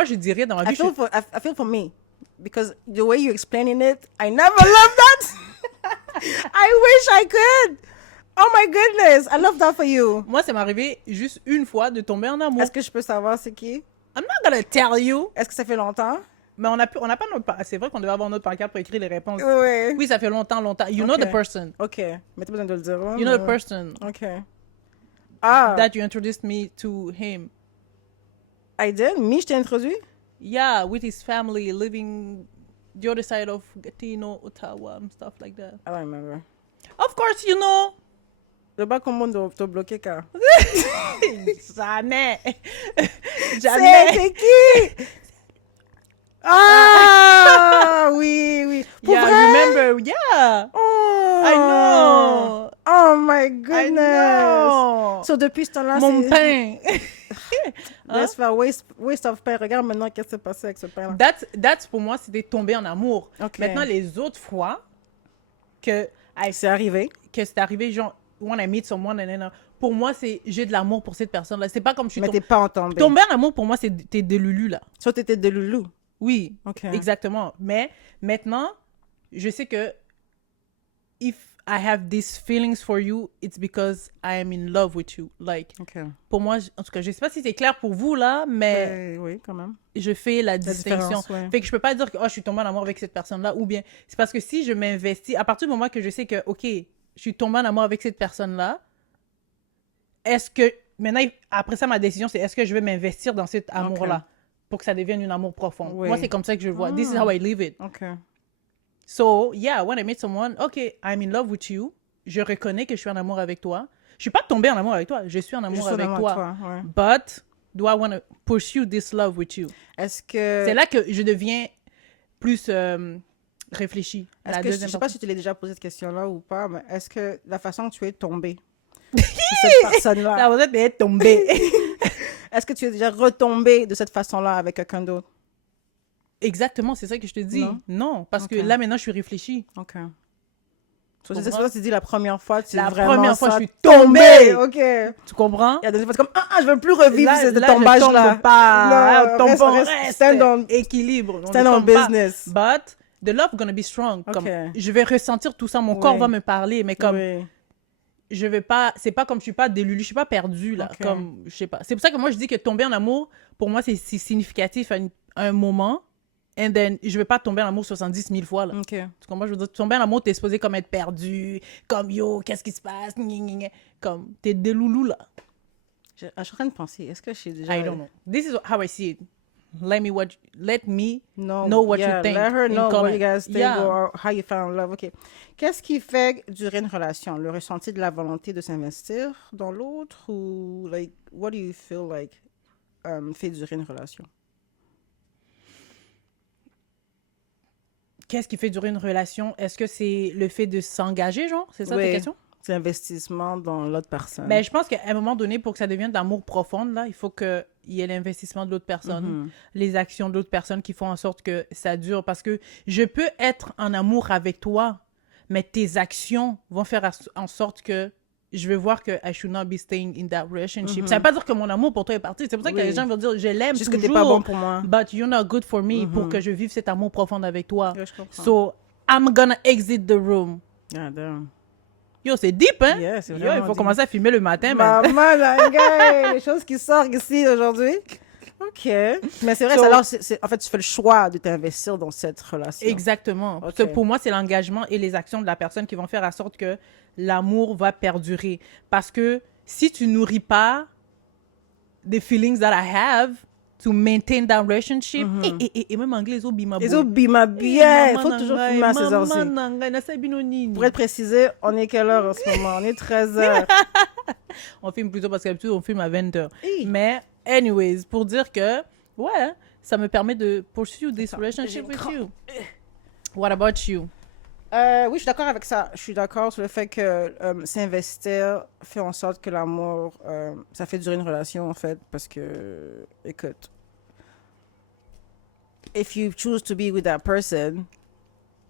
je dirais dans ma vie... I feel for me. Because the way you're explaining it, I never loved that. I wish I could. Oh my goodness. I love that for you. Moi, ça m'est arrivé juste une fois de tomber en amour. Est-ce que je peux savoir c'est qui? I'm not gonna tell you. Est-ce que ça fait longtemps? Mais on n'a pas notre... C'est vrai qu'on devait avoir notre pancarte pour écrire les réponses. Oui. Oui, ça fait longtemps. You know the person. OK. Mais t'as besoin de le dire. You know the person OK. Ah. that you introduced me to him. I did? Me, je t'ai introduit? Yeah, with his family, living the other side of Gatineau, Ottawa, and stuff like that. I don't remember. Of course, you know. Le bas comment t'as bloqué, car. Jamais. Jamais. C'est qui? Ah, oui. Pour Yeah, vrai? remember. Yeah. Oh. I know. Oh my I goodness. know. So depuis ce temps-là, Mon pain. Laisse faire waste of pain. Regarde maintenant qu'est-ce qui s'est passé avec ce pain-là. That's pour moi, c'était tomber en amour. Ok. Maintenant, les autres fois que C'est arrivé. c'est arrivé, genre, when I meet someone, pour moi, c'est j'ai de l'amour pour cette personne-là. C'est pas comme je suis Mais t'es pas entendu. Tomber en amour, pour moi, c'est t'es de Lulu, là. Soit t'étais de loulou. Oui, Ok. exactement. Mais maintenant, je sais que if I have these feelings for you, it's because I am in love with you. Like, OK. pour moi, en tout cas, je sais pas si c'est clair pour vous, là, mais Oui, quand même. je fais la distinction. différence, ouais. Fait que je peux pas dire que je suis tombée en amour avec cette personne-là, ou bien c'est parce que si je m'investis, à partir du moment que je sais que, OK, je suis tombée en amour avec cette personne-là, est-ce que, maintenant, après ça, ma décision, c'est est-ce que je vais m'investir dans cet amour-là pour que ça devienne un amour profond. Oui. Moi, c'est comme ça que je le vois. This is how I live it. OK. So, yeah, when I meet someone, OK, I'm in love with you. Je reconnais que je suis en amour avec toi. Je suis pas tombée en amour avec toi. Je suis en amour avec toi. Ouais. But do I want to pursue this love with you? Est-ce que... C'est là que je deviens plus réfléchie. Est-ce La que, je deuxième sais pas partie. si tu l'as déjà posé cette question-là ou pas, mais est-ce que la façon que tu es tombée de cette personne-là, Ça va être tombée. est-ce que tu es déjà retombée de cette façon-là avec quelqu'un d'autre? Exactement, c'est ça que je te dis. Non, parce que Ok. là, maintenant, je suis réfléchie. OK. So, c'est ça que tu dis la première fois, tu La vraiment première fois, ça, je suis tombée. OK. Il Tu comprends? y a des fois, c'est comme, je veux plus revivre Là, ce là, tombage-là. je tombe pas. Non, Tombons, reste reste. stand on- Équilibre. On stand ne on tombe pas. business. But the love gonna be strong. Comme, Ok. je vais ressentir tout ça. Mon Oui. corps va me parler, mais comme Oui. je vais pas, c'est pas comme je suis pas délulu, je suis pas perdue là, Ok. comme je sais pas. C'est pour ça que moi je dis que tomber en amour, pour moi c'est significatif à un moment, and then je vais pas tomber en amour 70 000 fois là. OK. Tu comprends? Je veux dire, tomber en amour, t'es supposé comme être perdu, comme yo, qu'est-ce qui se passe, gna, gna, gna. Comme t'es déloulou là. Je suis en train de penser, est-ce que je suis déjà... I don't know. This is how I see it. Let me No, know what you yeah, think let her in know what comment. you guys think Yeah. or how you fell in love. OK. Qu'est-ce qui fait durer une relation? Le ressenti de la volonté de s'investir dans l'autre ou, like, what do you feel like fait durer une relation? Qu'est-ce qui fait durer une relation? Est-ce que c'est le fait de s'engager, genre? C'est ça ta Oui. question? C'est l'investissement dans l'autre personne. Ben, je pense qu'à un moment donné, pour que ça devienne de l'amour profond, là, il faut qu'il y ait l'investissement de l'autre personne, les actions de l'autre personne qui font en sorte que ça dure. Parce que je peux être en amour avec toi, mais tes actions vont faire en sorte que je vais voir que I should not be staying in that relationship. Ça veut pas dire que mon amour pour toi est parti. C'est pour ça que Oui. les gens vont dire, je l'aime Juste toujours, que t'es pas bon pour moi. but you're not good for me pour que je vive cet amour profond avec toi. Ouais, je comprends. So, I'm gonna exit the room. Ah, damn. Yo, c'est deep, hein? Yeah, c'est Yo, vraiment il faut deep. commencer à filmer le matin, mais... Maman, la gueule, les choses qui sortent ici aujourd'hui. OK. Mais c'est vrai, So- alors, en fait, tu fais le choix de t'investir dans cette relation. Exactement. Ok. Parce que pour moi, c'est l'engagement et les actions de la personne qui vont faire en sorte que l'amour va perdurer. Parce que si tu nourris pas the feelings that I have to maintain that relationship, et même anglais, ils ont bima Les autres bima bien. Il faut toujours fumer à 16 heures aussi. aussi. Pour être précisé, on est quelle heure en ce moment? On est 13 heures. On filme plutôt parce qu'habitude, on filme à 20h. Hi. Mais, anyways, pour dire que, ouais, ça me permet de pursue this relationship with you. What about you? Oui, je suis d'accord avec ça. Je suis d'accord sur le fait que s'investir fait en sorte que l'amour, ça fait durer une relation, en fait, parce que, écoute, if you choose to be with that person,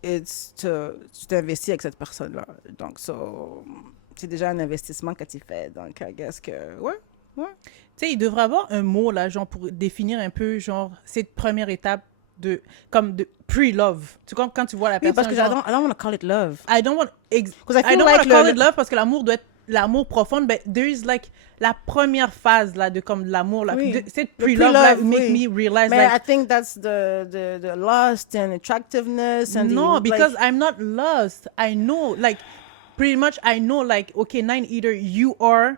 tu t'investis avec cette personne-là. Donc, c'est déjà un investissement que tu fais. Donc, I guess que, ouais. Tu sais, il devrait avoir un mot, là, genre, pour définir un peu, genre, cette première étape de pre-love. Tu comprends, quand tu vois la Oui, personne, parce que genre, I don't want to call it love. I don't want Because I I feel don't like want to call it love parce que l'amour doit être l'amour profond, but there is like la première phase là de comme de l'amour là, Oui. cette Le pre-love là pre-love, make oui. me realize Mais I like think that's the lust and attractiveness and no, the, because like, I'm not lost. I know like pretty much I know like okay, Nine Eater, you are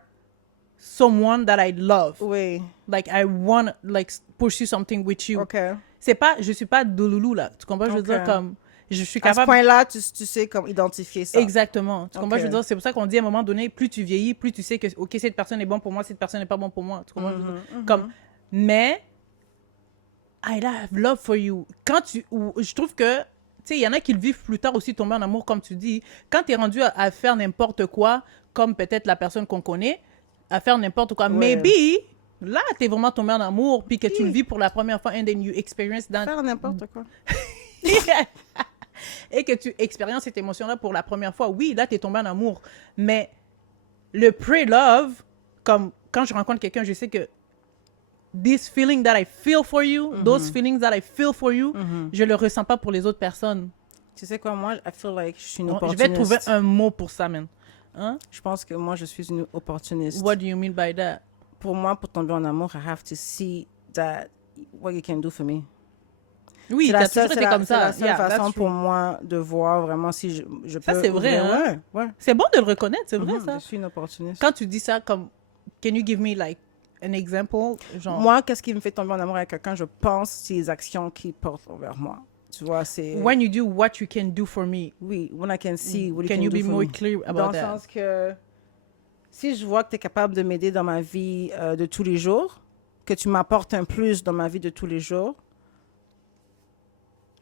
someone that I love. oui, Like I want like pursue something with you. ok. C'est pas je suis pas Dolulu là. Tu comprends? Je veux Ok. dire comme je suis À ce capable. point-là, tu sais comme identifier ça. Exactement. Tu comprends? Ok. Je veux dire, c'est pour ça qu'on dit à un moment donné, plus tu vieillis, plus tu sais que, OK, cette personne est bonne pour moi, cette personne n'est pas bonne pour moi. Tu comprends? Je veux dire, comme, mais, I have love for you. Quand je trouve que, tu sais, il y en a qui le vivent plus tard aussi, tomber en amour, comme tu dis. Quand tu es rendu à faire n'importe quoi, comme peut-être la personne qu'on connaît, à faire n'importe quoi, Ouais. maybe, là, tu es vraiment tombé en amour, puis que tu le vis pour la première fois, and then you experience that. Faire n'importe quoi. Et que tu expériences cette émotion-là pour la première fois, oui, là, tu es tombé en amour. Mais le pre-love, comme quand je rencontre quelqu'un, je sais que this feeling that I feel for you, those feelings that I feel for you, je le ressens pas pour les autres personnes. Tu sais quoi, moi, I feel like je suis une Je opportuniste. vais trouver un mot pour ça, man. Hein? Je pense que moi, je suis une opportuniste. What do you mean by that? Pour moi, pour tomber en amour, I have to see that what you can do for me. Oui, C'est t'as la toujours seule, été c'est la- comme c'est ça. la seule Yeah, façon that's pour true. moi de voir vraiment si je Ça, peux c'est vrai, ouvrir. hein? Ouais. C'est bon de le reconnaître, c'est vrai, ça. Je suis une opportuniste. Quand tu dis ça, comme, can you give me, like, an example? Genre, Moi, qu'est-ce qui me fait tomber en amour avec quelqu'un? Je pense c'est les actions qu'il porte envers moi. Tu vois, c'est... when you do what you can do for me, Oui, when I can see what you can can you do be for more me. clear Dans about le that? sens que si je vois que tu es capable de m'aider dans ma vie de tous les jours, que tu m'apportes un plus dans ma vie de tous les jours,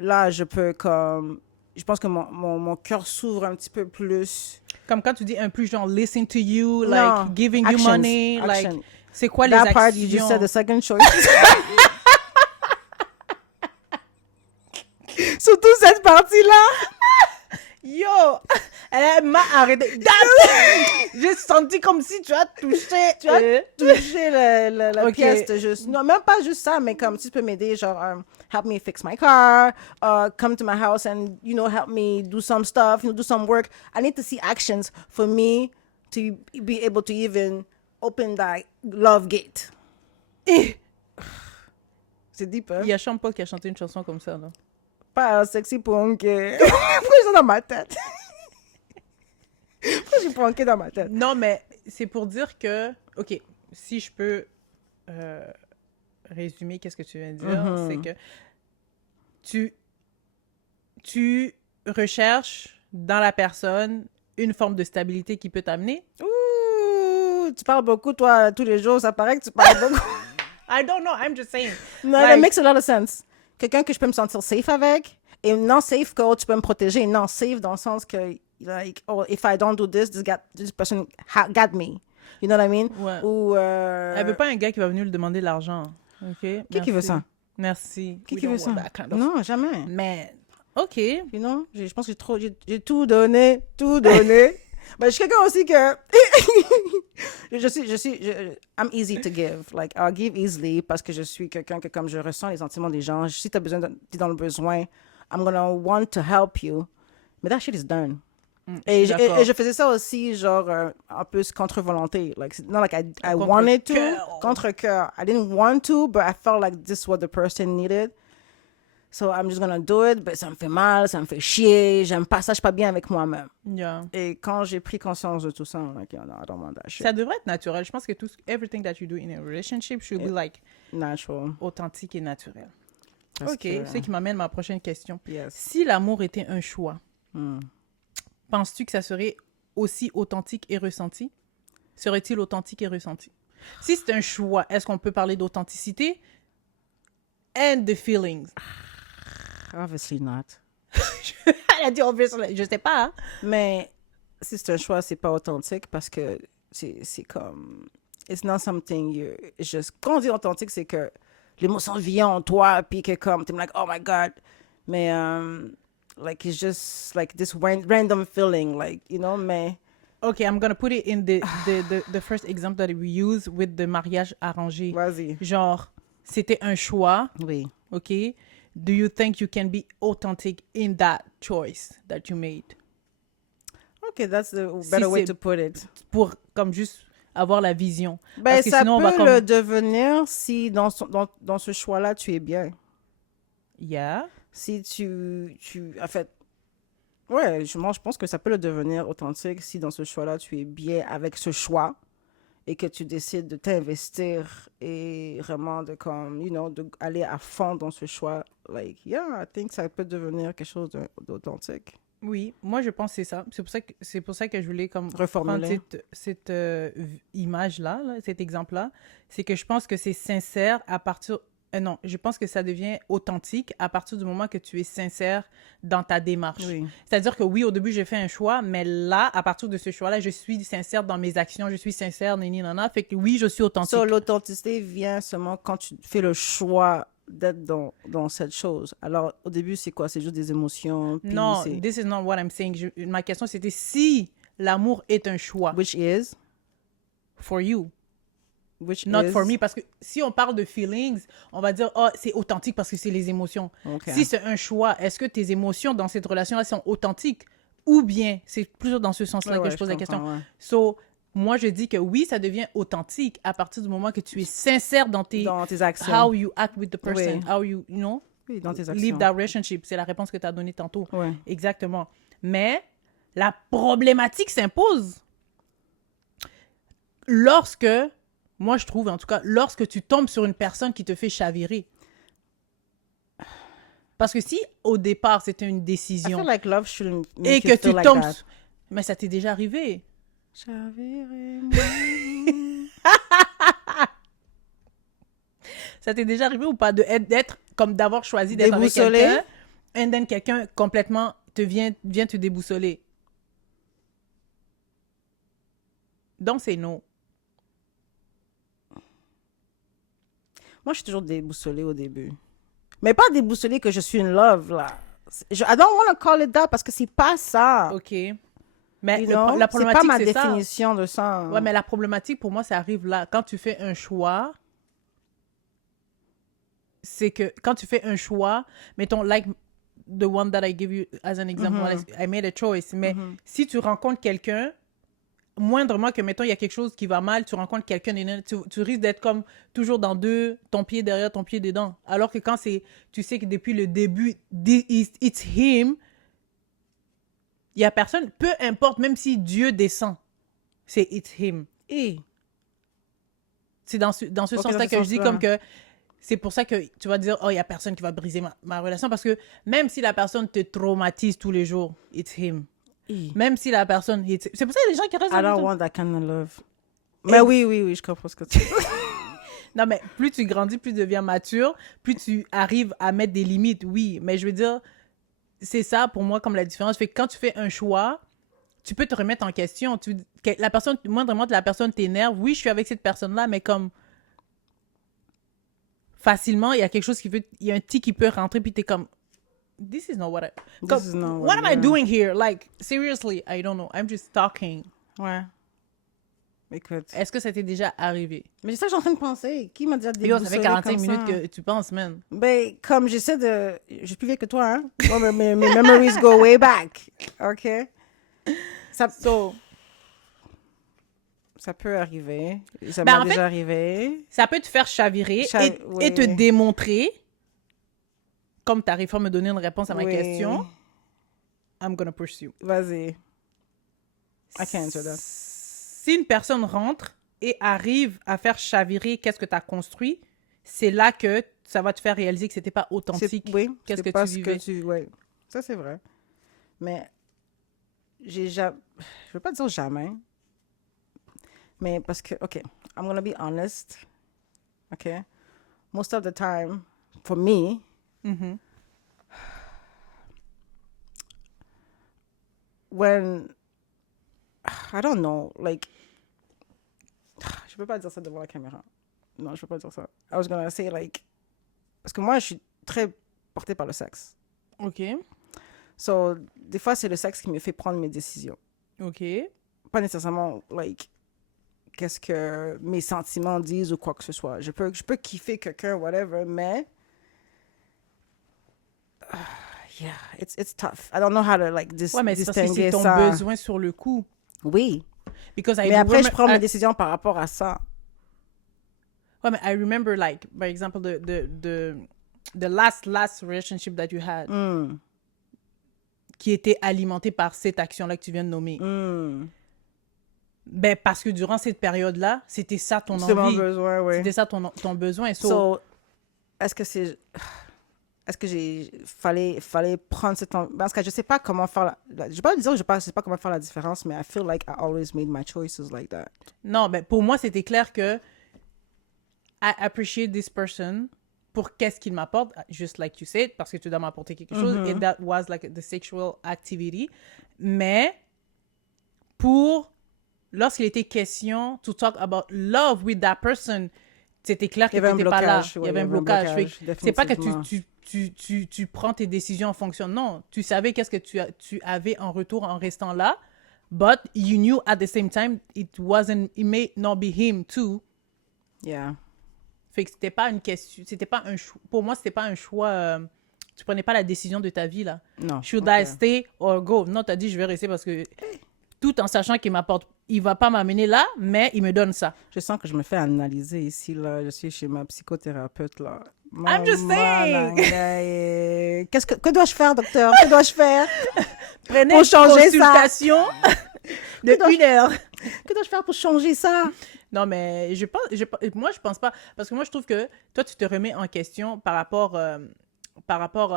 là, je peux comme... Je pense que mon cœur s'ouvre un petit peu plus. Comme quand tu dis un plus genre listen to you, Non, like giving you actions, money, like action. c'est quoi les That actions? part, you just said the second choice. Surtout cette partie-là. Yo, elle m'a arrêté. J'ai senti comme si tu as touché. Tu as touché la Ok. pièce de juste... Non, même pas juste ça, mais comme si tu peux m'aider, genre, help me fix my car, come to my house and, you know, help me do some stuff, you know, do some work. I need to see actions for me to be able to even open that love gate. C'est deep, hein? Il y a Sean Paul qui a chanté une chanson comme ça, là. Pas sexy punk. Pourquoi ils sont dans ma tête? Pourquoi j'ai punké dans ma tête? Non, mais c'est pour dire que, OK, si je peux résumer qu'est-ce que tu viens de dire, c'est que tu recherches dans la personne une forme de stabilité qui peut t'amener. Ouh, tu parles beaucoup, toi, tous les jours. Ça paraît que tu parles beaucoup. I don't know, I'm just saying. Non, Like- that makes a lot of sense. Quelqu'un que je peux me sentir safe avec. Et non safe que oh, tu peux me protéger. Non safe dans le sens que, like, oh, if I don't do this, this person got me. You know what I mean? Ouais. Ou... Elle veut pas un gars qui va venir lui demander de l'argent. OK? Qui veut ça? Merci. Qui We veut don't ça? want that kind of- Non, jamais. Mais, OK. You know? Je pense que j'ai tout donné, tout donné. Ben, je suis quelqu'un aussi que... I'm easy to give. Like, I'll give easily parce que je suis quelqu'un que, comme je ressens les sentiments des gens, si tu as besoin, t'es dans le besoin, I'm gonna want to help you. Mais that shit is done. Et d'accord. je faisais ça aussi, genre, un peu contre volonté. Like, not like I Contre wanted to. cœur. Contre cœur. I didn't want to, but I felt like this is what the person needed. So I'm just gonna do it, but ça me fait mal, ça me fait chier, j'aime pas ça, je suis pas bien avec moi-même. Yeah. Et quand j'ai pris conscience de tout ça, I'm like, no, I don't want that shit. Ça devrait être naturel. Je pense que everything that you do in a relationship should be like Natural. authentique et naturel. Parce Ok, que- ce qui m'amène à ma prochaine question. Yes. Si l'amour était un choix, Hmm. penses-tu que ça serait aussi authentique et ressenti? Serait-il authentique et ressenti? Si c'est un choix, est-ce qu'on peut parler d'authenticité? And the feelings. Obviously not. Elle a dit obviously, je sais pas. Hein? Mais si c'est un choix, c'est pas authentique parce que c'est comme... It's not something you... Just, quand on dit authentique, c'est que l'émotion vient en toi, puis que comme, t'es like, oh my God. Mais, like, it's just like this random feeling, like, you know, mais... Okay, I'm gonna put it in the first example that we use with the mariage arrangé. Vas-y. Genre, c'était un choix, Oui. ok? Do you think you can be authentic in that choice that you made? Okay, that's the better way c'est- to put it. Pour, comme juste avoir la vision. Ben, Parce que ça sinon, on va peut comme... le devenir si dans ce choix-là, tu es bien. Yeah. Si en fait, ouais, moi, je pense que ça peut le devenir authentique si dans ce choix-là, tu es bien avec ce choix et que tu décides de t'investir et vraiment de comme, you know, d'aller à fond dans ce choix. Like, yeah, I think ça peut devenir quelque chose d'authentique. Oui, moi je pense que c'est ça. C'est pour ça que je voulais comme Reformuler. prendre cette image-là, là, cet exemple-là. C'est que je pense que c'est sincère à partir... non, je pense que ça devient authentique à partir du moment que tu es sincère dans ta démarche. Oui. C'est-à-dire que oui, au début, j'ai fait un choix, mais là, à partir de ce choix-là, je suis sincère dans mes actions, je suis sincère, nini, nana. Fait que oui, je suis authentique. So, l'authenticité vient seulement quand tu fais le choix d'être dans cette chose. Alors, au début, c'est quoi? C'est juste des émotions. Puis Non, c'est... this is not what I'm saying. Ma question, c'était si l'amour est un choix Which is? for you. Which Not is... for me, parce que si on parle de feelings, on va dire, oh, c'est authentique parce que c'est les émotions. Okay. Si c'est un choix, est-ce que tes émotions dans cette relation-là sont authentiques ou bien, c'est plus dans ce sens-là que je pose la question. Ouais. So, moi, je dis que oui, ça devient authentique à partir du moment que tu es sincère dans tes actions. how you act with the person, Oui. how you know, Oui, dans tes actions. live that relationship. C'est la réponse que tu as donnée tantôt. Ouais. Exactement. Mais la problématique s'impose lorsque, moi je trouve en tout cas, lorsque tu tombes sur une personne qui te fait chavirer. Parce que si au départ c'était une I décision feel like love shouldn't et make que you tu feel like tombes... that. Mais ça t'est déjà arrivé. Ça t'est déjà arrivé ou pas d'être comme d'avoir choisi d'être avec Déboussolé. quelqu'un and then quelqu'un complètement vient te déboussoler. Donc c'est non. Moi, je suis toujours déboussolée au début. Mais pas déboussolée que je suis in love, là. I don't want to call it that parce que c'est pas ça. OK. Mais You know? la C'est pas problématique, ma c'est ça. définition de ça. Ouais, mais la problématique, pour moi, ça arrive là. Quand tu fais un choix, c'est que quand tu fais un choix, mettons, like the one that I give you as an example, I made a choice. Mais si tu rencontres quelqu'un, moindrement que, mettons, il y a quelque chose qui va mal, tu rencontres quelqu'un, et tu risques d'être comme toujours dans ton pied derrière, ton pied dedans. Alors que quand tu sais que depuis le début, it's him, il y a personne, peu importe, même si Dieu descend, c'est it's him. Et C'est dans ce Ok, sens-là dans ce que je dis sens-là. comme que c'est pour ça que tu vas dire, oh, il y a personne qui va briser ma relation, parce que même si la personne te traumatise tous les jours, it's him. Même si la personne... C'est pour ça qu'il y a des gens qui restent I dans don't le want that kind of love. Mais oui, je comprends ce que tu dis. Non, mais plus tu grandis, plus tu deviens mature, plus tu arrives à mettre des limites, oui. Mais je veux dire, c'est ça pour moi comme la différence. Fait que quand tu fais un choix, tu peux te remettre en question. La personne, moindrement que la personne t'énerve, oui, je suis avec cette personne-là, mais comme facilement, il y a quelque chose il y a un tic qui peut rentrer, puis t'es comme, this is not what This is not what am I yeah. doing here? Like, seriously, I don't know. I'm just talking. Ouais. Écoute. Est-ce que ça t'est déjà arrivé? Mais c'est ça que je suis en train de penser. Qui m'a déjà Yo, déboussolée ça fait 45 comme minutes ça? que tu penses, man. Ben, comme j'essaie de... Je suis plus vieille que toi, hein? Moi, mes memories go way back. OK? Ça peut arriver. Ça Ben, m'est en déjà arrivé. Ça peut te faire chavirer Oui. et te démontrer comme tu n'arrives pas à me donner une réponse à ma Oui. question, I'm gonna pursue. Vas-y. I can't answer that. Si une personne rentre et arrive à faire chavirer qu'est-ce que tu as construit, c'est là que ça va te faire réaliser que c'était pas authentique. Oui, Qu'est-ce c'est que pas tu ce vivais. que tu... Oui, ça c'est vrai. Mais j'ai jamais... Je veux pas dire jamais. Mais parce que, OK, I'm gonna be honest. OK? Most of the time, for me, Mhm. when... I don't know, like... Je peux pas dire ça devant la caméra. Non, je peux pas dire ça. I was gonna say, like... Parce que moi, je suis très portée par le sexe. OK. So, des fois, c'est le sexe qui me fait prendre mes décisions. OK. Pas nécessairement, like, qu'est-ce que mes sentiments disent ou quoi que ce soit. Je peux kiffer quelqu'un, whatever, mais... yeah, it's tough. I don't know how to, like, Ouais, mais c'est parce que c'est distinguer ton ça. besoin sur le coup. Oui, Because I mais après, je remember- prends mes décisions par rapport à ça. Ouais, mais I remember, like, by example, the last relationship that you had, qui était alimenté par cette action-là que tu viens de nommer. Ben, parce que durant cette période-là, c'était ça ton C'est mon envie. besoin, oui. C'était ça ton besoin. So, est-ce que fallait prendre ce temps? Parce que je sais pas comment faire je vais pas dire que je sais pas comment faire la différence, mais I feel like I always made my choices like that. Non, ben, pour moi, c'était clair que I appreciate this person pour qu'est-ce qu'il m'apporte, just like you said, parce que tu dois m'apporter quelque chose, and that was like the sexual activity. Mais pour, lorsqu'il était question to talk about love with that person, c'était clair que Il y avait un tu n'étais pas là. blocage, Il ouais, y avait un blocage. Fait que c'est pas que définitivement. tu prends tes décisions en fonction. Non, tu savais qu'est-ce que tu avais en retour en restant là, but you knew at the same time it may not be him too. Yeah. Fait que c'était pas une question, c'était pas un choix. Pour moi, c'était pas un choix. Tu prenais pas la décision de ta vie là. Non. Should ok. I stay or go? Non, t'as dit je vais rester parce que tout en sachant qu'il m'apporte, il va pas m'amener là, mais il me donne ça. Je sens que je me fais analyser ici, là. Je suis chez ma psychothérapeute, là. I'm just saying. Que dois-je faire, docteur? Que dois-je faire? Prenez Pour une changer ça. consultation de Que dois-je- 1 heure. Que dois-je faire pour changer ça? Non, mais moi, je pense pas. Parce que moi, je trouve que toi, tu te remets en question par rapport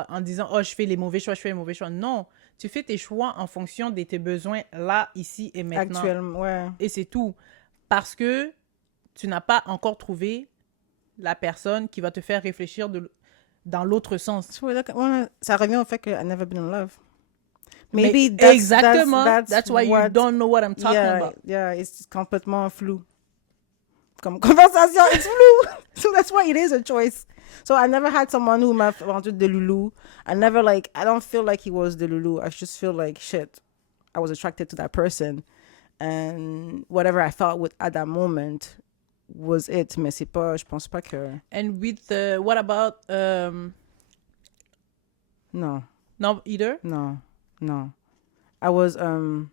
en disant, oh, je fais les mauvais choix, je fais les mauvais choix. Non, tu fais tes choix en fonction de tes besoins là, ici et maintenant. Actuellement, ouais. Et c'est tout. Parce que tu n'as pas encore trouvé la personne qui va te faire réfléchir dans l'autre sens. Ouais, ça revient au fait que I've never been in love. Mais Maybe exactement. That's why you don't know what I'm talking about. Yeah, it's complètement flou. Comme conversation, it's flou. So that's why it is a choice. So I never had someone who m'a rendu de loulou. I don't feel like he was the loulou. I just feel like, shit, I was attracted to that person. And whatever I felt with at that moment was it. Mais c'est pas, je pense pas que... And with what about Non, not either? non. I was, je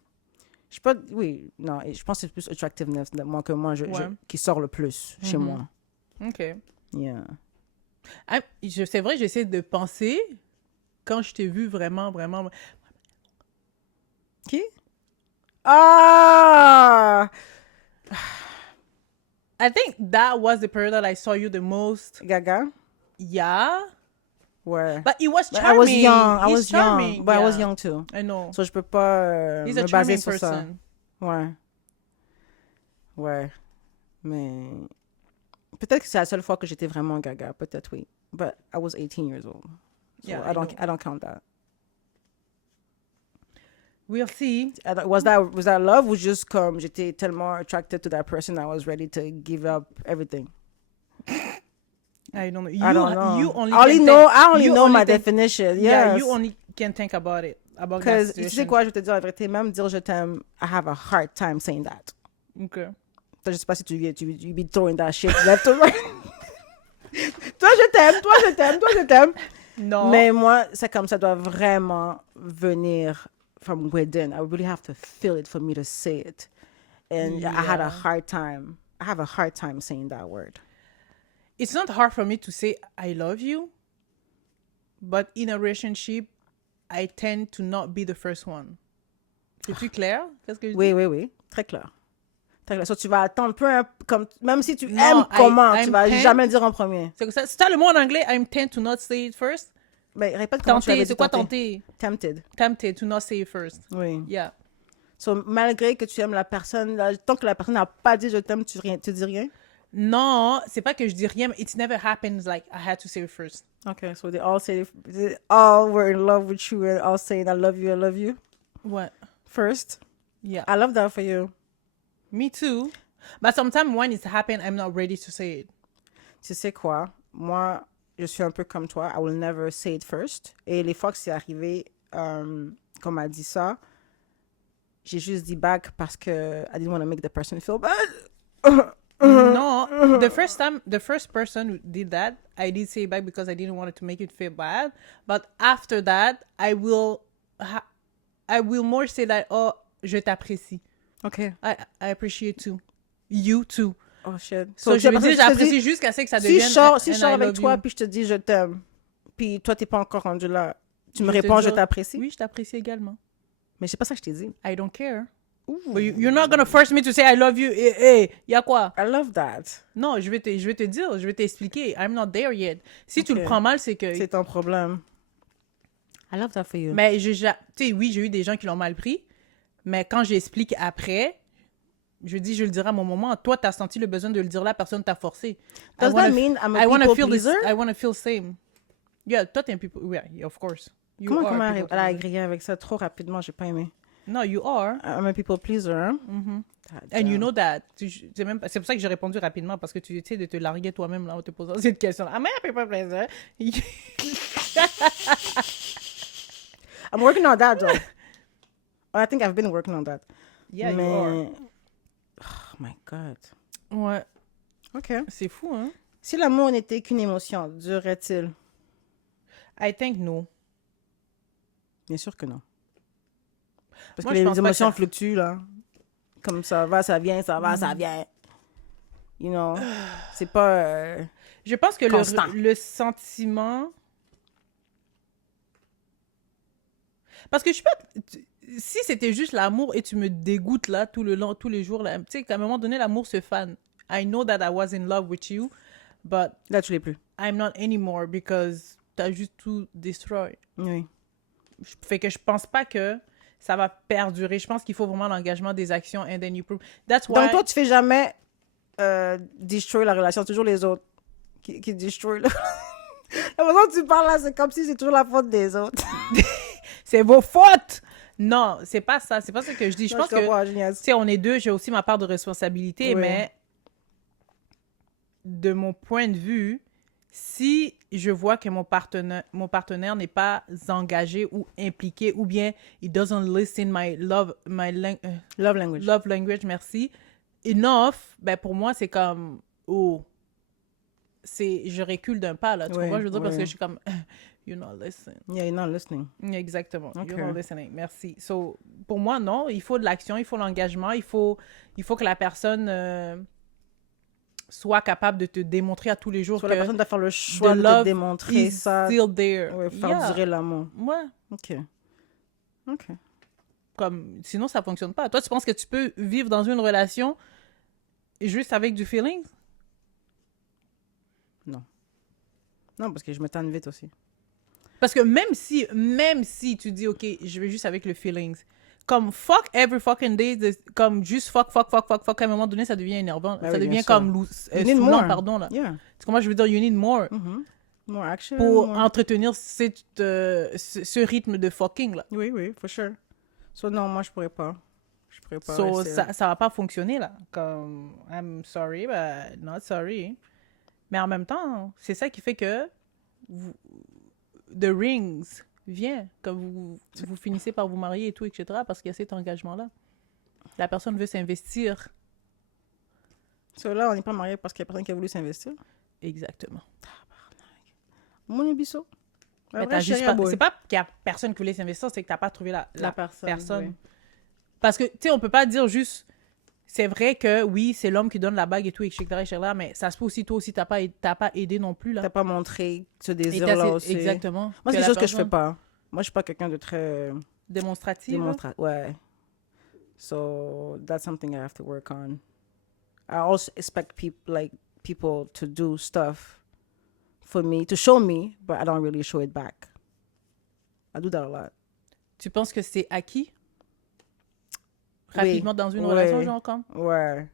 sais pas, oui, non, et je pense que c'est plus attractiveness que moi, Ouais. qui sort le plus chez moi. OK. Yeah. C'est vrai, j'essaie de penser quand je t'ai vu vraiment. Qui? Ah! I think that was the period that I saw you the most. Gaga? Yeah. Ouais. But it was But charming. I was young. I He's was charming. young. But I was yeah. young too. I know. So je peux pas He's me a baser charming sur ça. person. Ouais. Ouais. Mais peut-être que c'est la seule fois que j'étais vraiment gaga. Peut-être oui. But I was 18 years old. So Yeah, I know. don't count that. We'll see. Was that love or just comme j'étais tellement attracted to that person I was ready to give up everything? I don't know. I don't know. You only I only can know think- I only you know only my think- definition. Yeah, Yes. you only can think about it. About that Because tu sais situation. quoi, je vais te dire la vérité, même dire je t'aime, I have a hard time saying that. Okay. Je sais pas si tu be throwing that shit left or right. Toi je t'aime. Non. Mais moi, c'est comme ça doit vraiment venir from within. I really have to feel it for me to say it. And I have a hard time saying that word. It's not hard for me to say I love you, but in a relationship, I tend to not be the first one. C'est-tu clair? Qu'est-ce que je dis? Oui. Très clair. Très clair. So, tu vas attendre, même si tu Non, aimes comment, I'm tu vas tend- jamais le dire en premier. C'est ça. C'est ça le mot en anglais? I'm tend to not say it first. Mais répète comment tu l'avais Tenter, dit c'est quoi tenter? Tempted. Tempted to not say it first. Oui. Yeah. So, malgré que tu aimes la personne, là, tant que la personne n'a pas dit je t'aime, tu dis rien? Non, c'est pas que je dis rien, mais it never happens like I had to say it first. Okay, so they all were in love with you and all saying I love you What? first. Yeah. I love that for you. Me too. But sometimes when it's happened, I'm not ready to say it. Tu sais quoi? Moi, je suis un peu comme toi. I will never say it first. Et les fois que c'est arrivé, qu'on m'a dit ça, j'ai juste dit back parce que I didn't want to make the person feel bad. No, the first person who did that, I did say back because I didn't want it to make it feel bad. But after that, I will more say that, oh, je t'apprécie. Okay. I appreciate too. You too. Oh shit. So je veux dire, j'apprécie jusqu'à ce que ça devienne. Si je sors avec toi puis je te dis je t'aime, puis toi t'es pas encore rendu là, tu me réponds je t'apprécie? Oui, je t'apprécie également. Mais c'est pas ça que je t'ai dit. I don't care. But you're not gonna force me to say I love you. Hey, y a quoi? I love that. Non, je vais te dire, je vais t'expliquer. I'm not there yet. Si tu le Ok. prends mal, c'est que. C'est ton problème. I love that for you. Mais tu sais, oui, j'ai eu des gens qui l'ont mal pris. Mais quand j'explique après, je le dirai à mon moment. Toi, t'as senti le besoin de le dire là, personne t'a forcé. Does that mean I'm a people pleaser? I want to feel same. Yeah, toi, t'es un people. Yeah, of course. You Comment are a elle people a pleaser. agréé avec ça trop rapidement? J'ai pas aimé. No, you are. I'm a people pleaser, hein? And you know that. C'est pour ça que j'ai répondu rapidement, parce que tu essaies de te larguer toi-même là en te posant cette question. Am I a people pleaser? I'm working on that, though. I think I've been working on that. Yeah, you Mais... are. Oh my God. Ouais, OK. c'est fou, hein? Si l'amour n'était qu'une émotion, durerait-il? I think no. Bien sûr que non. Parce Moi, que je pense les pas émotions que ça- fluctuent, là. Comme ça va, ça vient, ça va, ça vient. You know? C'est pas... Je pense que Constant. le sentiment... Parce que je sais pas... Si c'était juste l'amour et tu me dégoûtes là tout le long, tous les jours, là, tu sais qu'à un moment donné, l'amour se fane. I know that I was in love with you, but Là, tu l'es plus. I'm not anymore because t'as juste tout destroy. Oui. Fait que je pense pas que ça va perdurer. Je pense qu'il faut vraiment l'engagement des actions and then you prove. That's why... Donc, toi, tu fais jamais destroy la relation. C'est toujours les autres qui destroy. La façon que tu parles là, c'est comme si c'est toujours la faute des autres. C'est vos fautes! Non, c'est pas ça. C'est pas ça que je dis. Je Non, pense que, comprends, tu génial. sais, on est deux. J'ai aussi ma part de responsabilité, Oui. mais de mon point de vue, si je vois que mon partenaire n'est pas engagé ou impliqué, ou bien il doesn't listen Love language. love language, merci, enough, ben pour moi, c'est comme, oh, je recule d'un pas, là. Tu Oui, comprends? Je veux dire, parce oui. que je suis comme, you're not listening. Yeah, you're not listening. Exactement. Ok. You're not listening. Merci. So, pour moi, non, il faut de l'action, il faut l'engagement, il faut que la personne soit capable de te démontrer à tous les jours Soit que la personne doit faire le choix the de te love démontrer is ça. still there. Ouais, faire Yeah. durer l'amour. Ouais. OK. OK. Comme, sinon, ça fonctionne pas. Toi, tu penses que tu peux vivre dans une relation juste avec du feeling? Non, parce que je me tanne vite aussi. Parce que même si tu dis, OK, je vais juste avec le feelings, comme fuck every fucking day, comme juste fuck, à un moment donné, ça devient énervant. Ben ça oui, bien devient sûr. comme You need saoulant, more. pardon, là. Yeah. Tu comprends? Je veux dire, you need more More action. pour more- entretenir ce rythme de fucking, là. Oui, for sure. So, non, moi, je pourrais pas. Je pourrais pas. So, rester- ça va pas fonctionner, là. Comme, I'm sorry, but not sorry. Mais en même temps, c'est ça qui fait que the rings vient, quand vous finissez par vous marier et tout, etc., parce qu'il y a cet engagement-là. La personne veut s'investir. So, là, on n'est pas mariés parce qu'il y a personne qui a voulu s'investir. Exactement. Mon ébisso. Mais t'as juste pas... C'est pas qu'il y a personne qui voulait s'investir, c'est que t'as pas trouvé la personne. personne. oui. Parce que, tu sais, on peut pas dire juste c'est vrai que, oui, c'est l'homme qui donne la bague et tout, etc., mais ça se peut aussi, toi aussi, t'as pas aidé non plus, là. T'as pas montré ce Et désir-là aussi. exactement. Moi, c'est Que quelque la chose que je fais personne pas. Moi, je suis pas quelqu'un de très démonstrative. démonstratif. Ouais. So, that's something I have to work on. I also expect people to do stuff for me, to show me, but I don't really show it back. I do that a lot. Tu penses que c'est acquis? Oui. Rapidement dans une Ouais. relation, genre, comme? Ouais.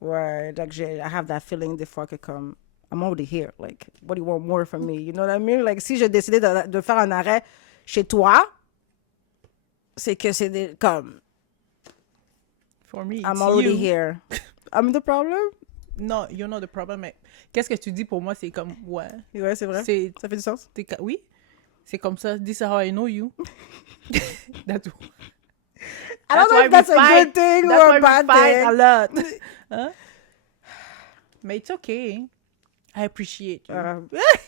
Ouais. Like, I have that feeling des fois que comme, I'm already here. Like, what do you want more from me? You know what I mean? Like, si j'ai décidé de faire un arrêt chez toi, c'est que c'est comme, For me, it's I'm already you. here. I'm the problem? Non, you're not the problem, mais qu'est-ce que tu dis pour moi, c'est comme, ouais. Ouais, c'est vrai. C'est, Ça fait du sens? oui, c'est comme ça. This is how I know you. That's I don't know why if that's we a fight. good thing That's or why a bad we fight a thing. lot. Hein? Mais it's okay. I appreciate you.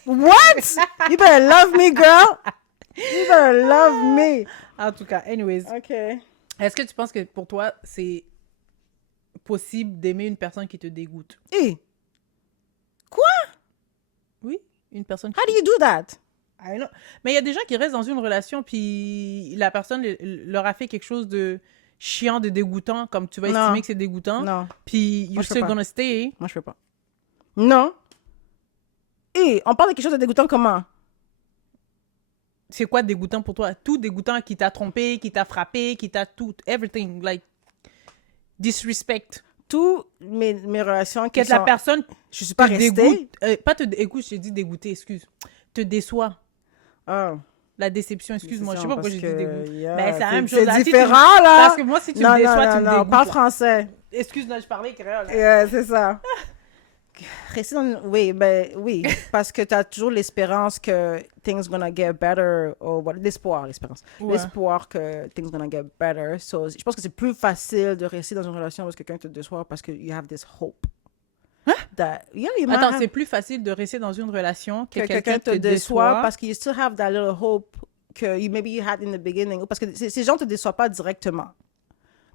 What? You better love me, girl. You better love me. En tout cas, anyways, Okay. est-ce que tu penses que pour toi, c'est possible d'aimer une personne qui te dégoûte? E, Oui, une personne qui... how do you do that? I know. Mais il y a des gens qui restent dans une relation, puis la personne leur a fait quelque chose de chiant, de dégoûtant, comme tu vas Non. estimer que c'est dégoûtant, Non, puis Moi, you're je peux still pas. gonna stay. moi je peux pas. Non. Et on parle de quelque chose de dégoûtant comment? C'est quoi dégoûtant pour toi? Tout dégoûtant qui t'a trompé, qui t'a frappé, qui t'a tout, everything, like, disrespect. Toutes mes relations qui Que la sont... personne Je suis pas te restée. dégoûte, pas te, écoute, je t'ai dit dégoûter, excuse, te déçoit. Oh, La déception, excuse-moi, je sais pas pourquoi j'ai dit dégoût. Yeah, Ben, c'est la même chose. C'est Là, si tu- différent, là. Parce que moi, si tu me déçois, tu me dégoûtes. parle français. Excuse-moi, je parlais créole. Yeah, c'est ça. Rester dans... oui, parce que tu as toujours l'espérance que things gonna get better, ou l'espérance. Ouais. L'espoir que things gonna get better. So, je pense que c'est plus facile de rester dans une relation avec quelqu'un qui te déçoit parce que you have this hope. That, yeah, you might Attends, have- c'est plus facile de rester dans une relation que que quelqu'un te déçoit. parce que you still have that little hope que maybe you had in the beginning. Ou parce que ces gens te déçoivent pas directement.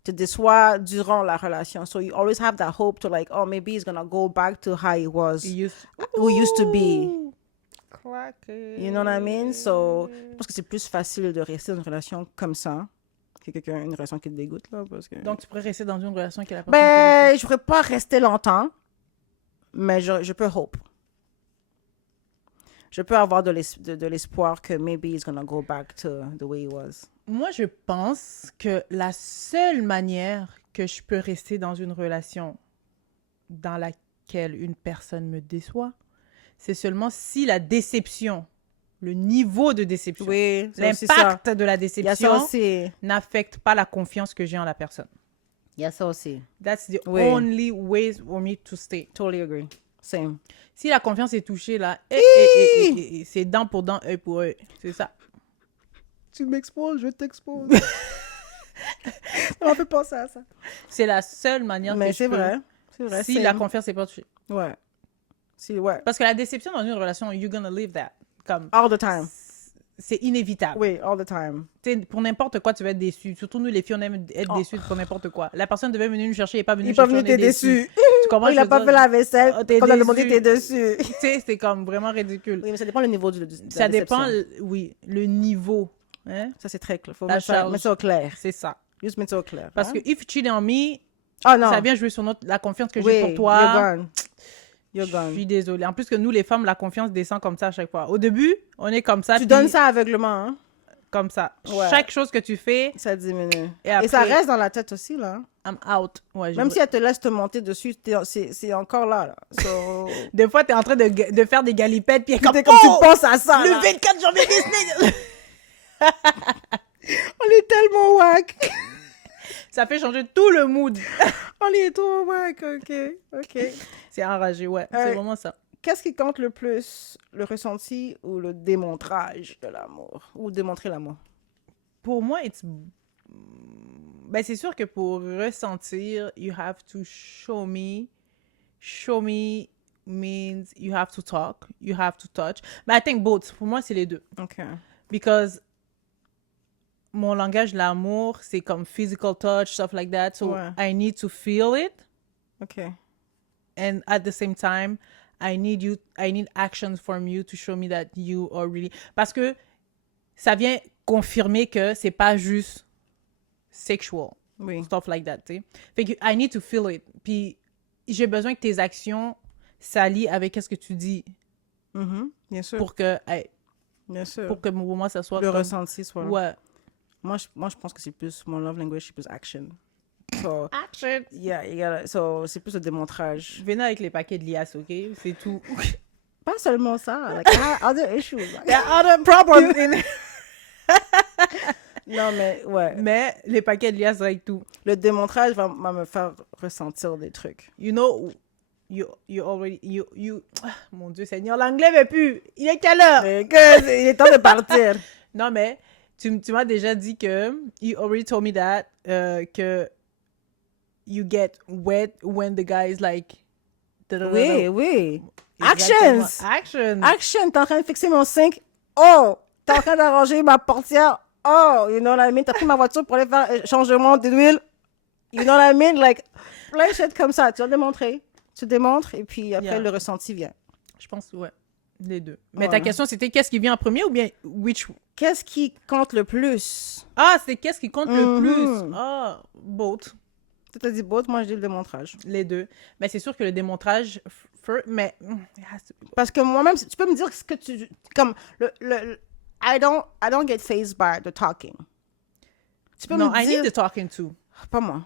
Te déçoivent durant la relation. So you always have that hope to like, oh, maybe he's gonna go back to how he was, who he used to be. You know what I mean? So, je pense que c'est plus facile de rester dans une relation comme ça que une relation qui te dégoûte, là, parce que... Donc, tu pourrais rester dans une relation qui est la personne Ben, je pourrais pas rester longtemps, mais je peux hope. Je peux avoir de l'espoir que maybe he's gonna go back to the way he was. Moi, je pense que la seule manière que je peux rester dans une relation dans laquelle une personne me déçoit, c'est seulement si la déception, le niveau de déception, Oui, l'impact de la Il y a ça déception aussi. n'affecte pas la confiance que j'ai en la personne. Il y a ça aussi. That's the Oui. only way for me to stay. Totally agree. Same. Si la confiance est touchée, là, c'est dent pour dent, œil pour œil. C'est ça. Tu m'exposes, je t'expose. On peut penser à ça. C'est la seule manière Mais que c'est je peux... vrai. C'est vrai. Si la confiance n'est pas touchée. Ouais. Ouais. Parce que la déception dans une relation, you're gonna live that. Comme, All the time. c'est inévitable. Oui, all the time. Tu sais, pour n'importe quoi, tu vas être déçu. Surtout nous, les filles, on aime être déçus pour n'importe quoi. La personne devait venir nous chercher, il n'est pas venu Il nous n'est pas chercher, venu, on est t'es déçu. Tu comprends, Il n'a pas fait la vaisselle. Oh, t'es Quand on a demandé, déçu. t'es dessus. Tu sais, c'est comme vraiment ridicule. Oui, mais ça dépend du niveau de Ça la dépend, déception. oui, le niveau. Hein? Ça, c'est très clair. Faut La mettre charge. ça au clair. C'est ça. Juste mettre ça au clair. Parce hein? que if you cheat on me, Oh non. ça vient jouer sur la confiance que Oui, j'ai pour toi. You're gone. You're Je gone. suis désolée. En plus que nous, les femmes, la confiance descend comme ça à chaque fois. Au début, on est comme ça. Tu puis donnes ça aveuglement, hein? comme ça. Ouais. Chaque chose que tu fais, Ça diminue. Et Et ça après- reste dans la tête aussi, là. I'm out. Ouais, Même si elle te laisse te monter dessus, c'est encore là. So... Des fois, t'es en train de faire des galipettes, puis elle est comme, T'es comme oh, tu penses à ça, le là. 24 janvier Disney! On est tellement wack. Ça fait changer tout le mood. On est trop wack, ok. C'est enragé, ouais. C'est vraiment ça. Qu'est-ce qui compte le plus, le ressenti ou le démontrage de l'amour? Ou démontrer l'amour? Pour moi, ben, c'est sûr que pour ressentir, you have to show me. Show me means you have to talk, you have to touch. But I think both. Pour moi, c'est les deux. Ok. Because mon langage de l'amour, c'est comme physical touch, stuff like that. So Ouais. I need to feel it. OK. And at the same time, I need actions from you to show me that you are really... Parce que ça vient confirmer que c'est pas juste sexual. Oui. Stuff like that, tu sais. Fait que I need to feel it. Puis j'ai besoin que tes actions s'allient avec ce que tu dis Bien sûr. pour que pour moi, ça soit le comme... ressenti soit là. Ouais. Moi, je pense que c'est plus... Mon love language, c'est plus action. So, Action! yeah, you gotta, so, c'est plus le démontrage. Venez avec les paquets de liasses, OK? C'est tout. Pas seulement ça. Like, I have other issues. Like, There are other problems in... non, mais ouais. Mais les paquets de liasses avec tout. Le démontrage va me faire ressentir des trucs. You know, you already... Ah, mon Dieu Seigneur, l'anglais veut plus. Il est quelle heure? Mais que, il est temps de partir. Non, mais tu m'as déjà dit que... You already told me that, que you get wet when the guy is like... Oui, oui. Exactement. Actions! Actions! Action! T'es en train de fixer mon sink. Oh! T'es en train d'arranger ma portière. Oh! You know what I mean? T'as pris ma voiture pour aller faire changement d'huile. You know what I mean? Like, plein de shit comme ça. Tu vas démontrer. Tu démontres et puis après, Yeah. le ressenti vient. Je pense, ouais, les deux. Mais ta Ouais. question, c'était qu'est-ce qui vient en premier ou bien which... Qu'est-ce qui compte le plus? Ah, c'est qu'est-ce qui compte le Mhm. plus? Ah, both. Tu t'as dit both, moi je dis le démontrage. Les deux. Mais c'est sûr que le démontrage... Mais... it has to be- Parce que moi-même, tu peux me dire ce que tu... Comme, I don't get phased by the talking. Tu peux Non, me I dire... need the talking too. Pas moi.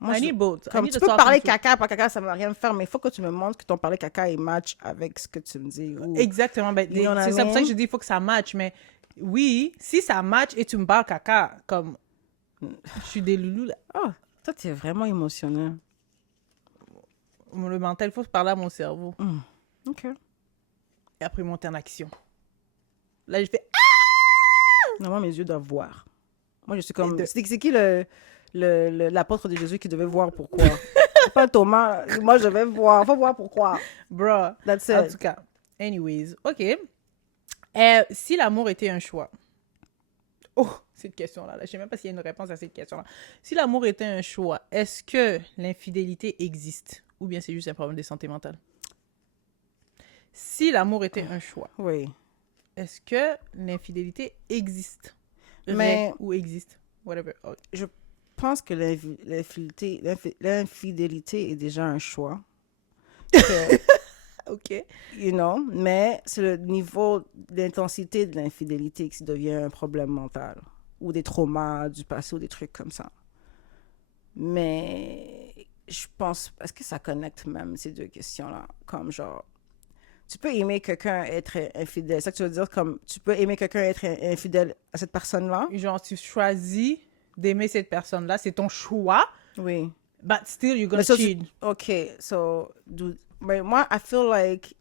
Moi, I need both. I Comme need tu the peux talking parler too. caca, pas caca, ça ne va rien me faire, mais il faut que tu me montres que ton parler caca, il match avec ce que tu me dis. ou- Exactement. Ben, You know what I c'est ça pour ça mean? que je dis il faut que ça match. Mais oui, si ça match et tu me parles caca, comme... Je suis des loulous, là. Oh, toi, t'es vraiment émotionnel. Le mental, il faut parler à mon cerveau. OK. Et après, monter en action. Là, je fais... Non, moi, mes yeux doivent voir. Moi, je suis comme... deux. C'est qui l'apôtre de Jésus qui devait voir pourquoi? C'est pas Thomas. Moi, je vais voir. Faut voir pourquoi. Bruh. That's En it. tout cas, anyways, OK. Si l'amour était un choix... Oh, cette question-là. Je sais même pas s'il y a une réponse à cette question-là. Si l'amour était un choix, est-ce que l'infidélité existe? Ou bien c'est juste un problème de santé mentale? Si l'amour était un choix, Oui. est-ce que l'infidélité existe? Mais- Ou existe? Whatever. Oh, Je pense que l'infidélité est déjà un choix. Que, OK. you know, mais c'est le niveau d'intensité de l'infidélité qui devient un problème mental. Ou des traumas du passé ou des trucs comme ça. Mais je pense... Est-ce que ça connecte même ces deux questions-là? Comme genre... Tu peux aimer quelqu'un être infidèle. C'est ça que tu veux dire? Comme tu peux aimer quelqu'un être infidèle à cette personne-là? Genre, tu choisis d'aimer cette personne-là, c'est ton choix, Oui. but still you're gonna Mais ça, cheat. OK, so... Mais moi, I feel like...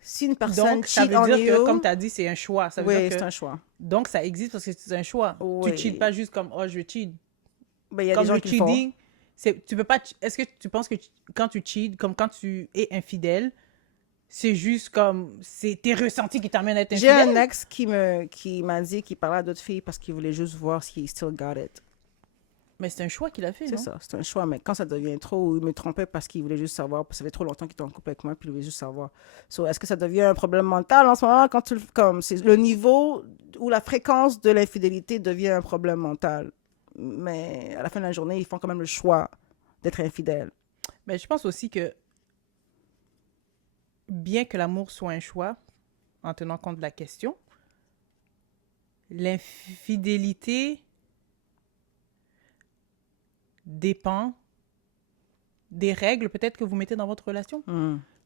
Si une personne Donc, ça cheat veut on dire you... que, comme tu as dit, c'est un choix. Ça veut Oui, dire que... c'est un choix. Donc, ça existe parce que c'est un choix. Oui. Tu cheats pas juste comme, oh, je cheat. Ben, il y a Comme des gens le qui le font. cheating, tu peux pas... Est-ce que tu penses que quand tu cheats, comme quand tu es infidèle, c'est juste comme... C'est tes ressentis qui t'amènent à être J'ai infidèle? un ex qui m'a dit qu'il parlait à d'autres filles parce qu'il voulait juste voir si he still got it. Mais c'est un choix qu'il a fait, C'est non? ça, c'est un choix. Mais quand ça devient trop, ou il me trompait parce qu'il voulait juste savoir, ça fait trop longtemps qu'il était en couple avec moi, puis il voulait juste savoir. So, est-ce que ça devient un problème mental en ce moment quand tu comme c'est le niveau ou la fréquence de l'infidélité devient un problème mental. Mais à la fin de la journée, ils font quand même le choix d'être infidèles. Mais je pense aussi que bien que l'amour soit un choix, en tenant compte de la question, l'infidélité dépend des règles peut-être que vous mettez dans votre relation,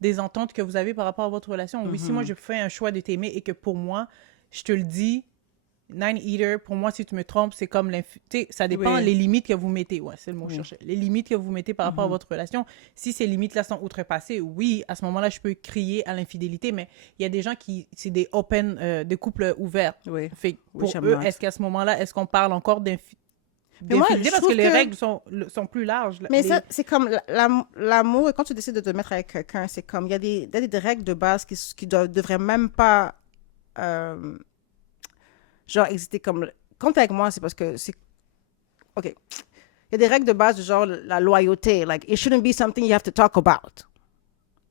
des ententes que vous avez par rapport à votre relation. Oui, si moi je fais un choix de t'aimer et que pour moi, je te le dis, Nine Eater, pour moi, si tu me trompes, c'est comme ça dépend Oui. les limites que vous mettez. Ouais, c'est le mot que je cherchais. Les limites que vous mettez par rapport à votre relation. Si ces limites-là sont outrepassées, oui, à ce moment-là, je peux crier à l'infidélité, mais il y a des gens c'est des des couples ouverts. Oui. Fait que Oui, pour j'aime eux, bien. est-ce qu'à ce moment-là, est-ce qu'on parle encore moi, d'infidélité je parce que trouve les que- règles sont plus larges. Mais Les- ça, c'est comme l'amour, et quand tu décides de te mettre avec quelqu'un, c'est comme, il y a des règles de base qui devraient même pas, genre, exister comme quand t'es avec moi, c'est parce que c'est... OK. Il y a des règles de base du genre la loyauté. Like, it shouldn't be something you have to talk about.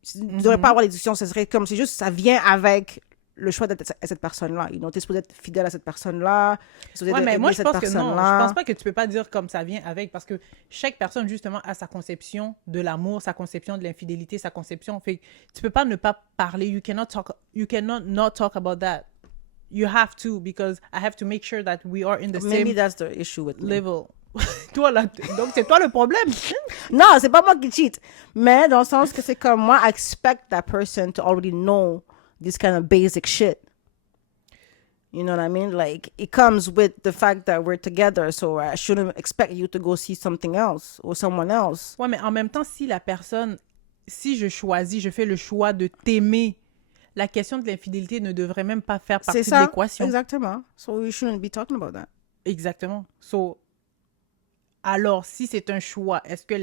Tu ne devrais pas avoir les discussions. Ce serait comme... C'est juste, ça vient avec le choix d'être à cette personne-là. Tu es supposé être fidèle à cette personne-là. Ouais, mais moi, je pense que non. Je pense pas que tu peux pas dire comme ça vient avec, parce que chaque personne, justement, a sa conception de l'amour, sa conception de l'infidélité, sa conception. Fait que tu peux pas ne pas parler. You cannot not talk about that. You have to, because I have to make sure that we are in the Maybe same that's the issue with me. level. Toi, là, donc c'est toi le problème. Non, c'est pas moi qui cheat. Mais dans le sens que c'est comme moi, I expect that person to already know this kind of basic shit. You know what I mean? Like, it comes with the fact that we're together, so I shouldn't expect you to go see something else or someone else. Ouais, mais en même temps, si je fais le choix de t'aimer, la question de l'infidélité ne devrait même pas faire partie de l'équation. Exactement. So we shouldn't be talking about that. Exactement. So, alors, si c'est un choix, est-ce que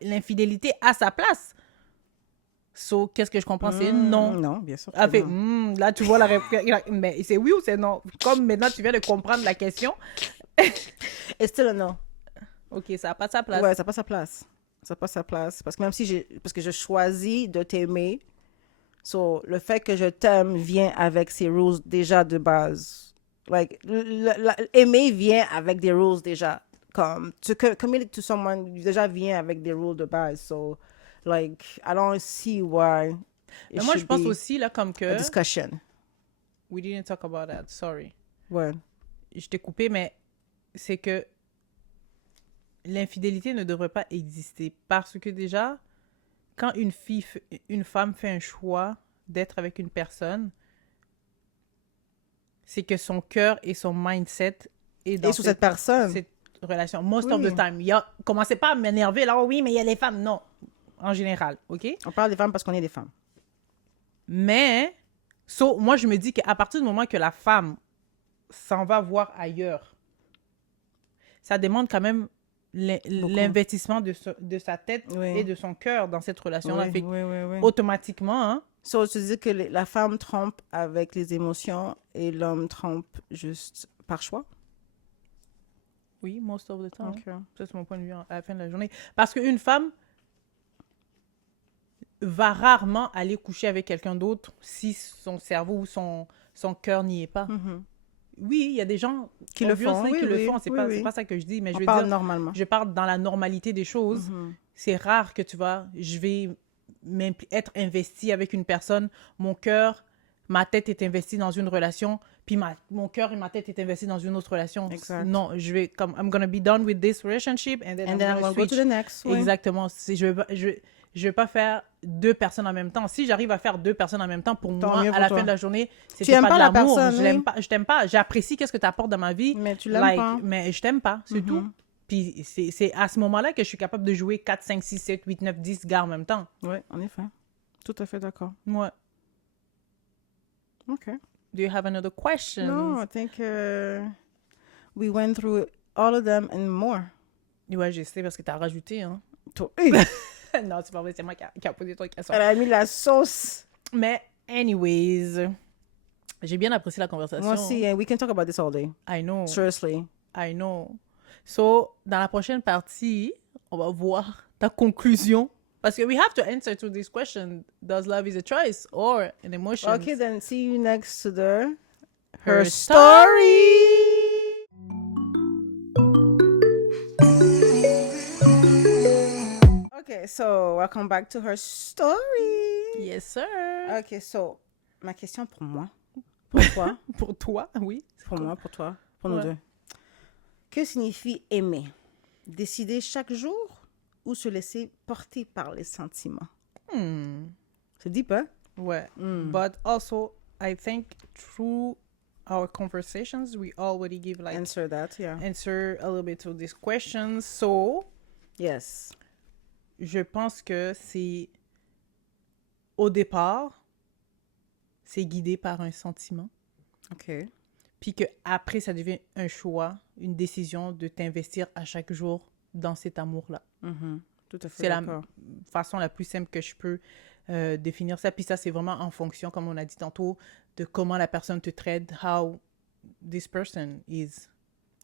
l'infidélité a sa place? So, qu'est-ce que je comprends? C'est non. Non, bien sûr. Ah, fait, là, tu vois la réponse. Mais c'est oui ou c'est non? Comme maintenant, tu viens de comprendre la question. It's still a no. OK, ça n'a pas sa place. Ouais, ça n'a pas sa place. Ça n'a pas sa place. Parce que même si parce que je choisis de t'aimer, so, le fait que je t'aime vient avec ses rules déjà de base. Like, aimer vient avec des rules déjà. Comme, to commit to someone déjà vient avec des rules de base. So, like, I don't see why Mais moi, je pense aussi, là, comme que... a discussion. We didn't talk about that, sorry. Ouais. Je t'ai coupé, mais c'est que l'infidélité ne devrait pas exister. Parce que déjà, quand une femme fait un choix d'être avec une personne, c'est que son cœur et son mindset est dans sur cette personne. Cette relation. Most of the time. Commencez pas à m'énerver, là, oui, mais il y a les femmes. Non, en général, OK? On parle des femmes parce qu'on est des femmes. Mais, moi, je me dis qu'à partir du moment que la femme s'en va voir ailleurs, ça demande quand même l'investissement de sa tête et de son cœur dans cette relation-là. Oui. Automatiquement, hein? So, tu dis que la femme trompe avec les émotions et l'homme trompe juste par choix? Oui, most of the time. Okay. Ça, c'est mon point de vue à la fin de la journée. Parce qu'une femme va rarement aller coucher avec quelqu'un d'autre si son cerveau ou son cœur n'y est pas. Mm-hmm. Oui, il y a des gens qui le font. C'est pas ça que je dis, mais je veux dire normalement. Je parle dans la normalité des choses. Mm-hmm. C'est rare que je vais être investi avec une personne, mon cœur, ma tête est investie dans une relation, puis mon cœur et ma tête est investie dans une autre relation. Exact. Non, je vais comme I'm gonna be done with this relationship and then I'm gonna go to the next. Exactement. Je vais pas faire deux personnes en même temps. Si j'arrive à faire deux personnes en même temps, pour moi, à la fin de la journée, c'est pas de l'amour. Je t'aime pas. J'apprécie qu'est-ce que tu apportes dans ma vie. Mais tu l'aimes pas. Mais je t'aime pas, c'est tout. Puis c'est à ce moment-là que je suis capable de jouer 4, 5, 6, 7, 8, 9, 10 gars en même temps. Oui, en effet. Tout à fait d'accord. Ouais. OK. Do you have another question? No, I think we went through all of them and more. Ouais, je sais, parce que tu as rajouté, hein. Non, c'est pas vrai, c'est moi qui a posé ton question. Elle a mis la sauce. Mais, anyways, j'ai bien apprécié la conversation. Moi aussi, we can talk about this all day. I know. Seriously. I know. So, dans la prochaine partie, on va voir ta conclusion. Parce que we have to answer to this question. Does love is a choice or an emotion? Okay, then see you next to her story. Okay, so welcome back to her story. Yes, sir. Okay, so ma question pour moi, pour toi, pour toi, oui. Pour moi, pour toi, pour nous deux. Que signifie aimer? Décider chaque jour ou se laisser porter par les sentiments? C'est deep, hein? Ouais. But also, I think through our conversations, we already give answer a little bit to these questions. So, yes. Je pense que c'est, au départ, c'est guidé par un sentiment. OK. Puis qu'après, ça devient un choix, une décision de t'investir à chaque jour dans cet amour-là. Tout à fait. C'est la façon la plus simple que je peux définir ça. Puis ça, c'est vraiment en fonction, comme on a dit tantôt, de comment la personne te traite, how this person is.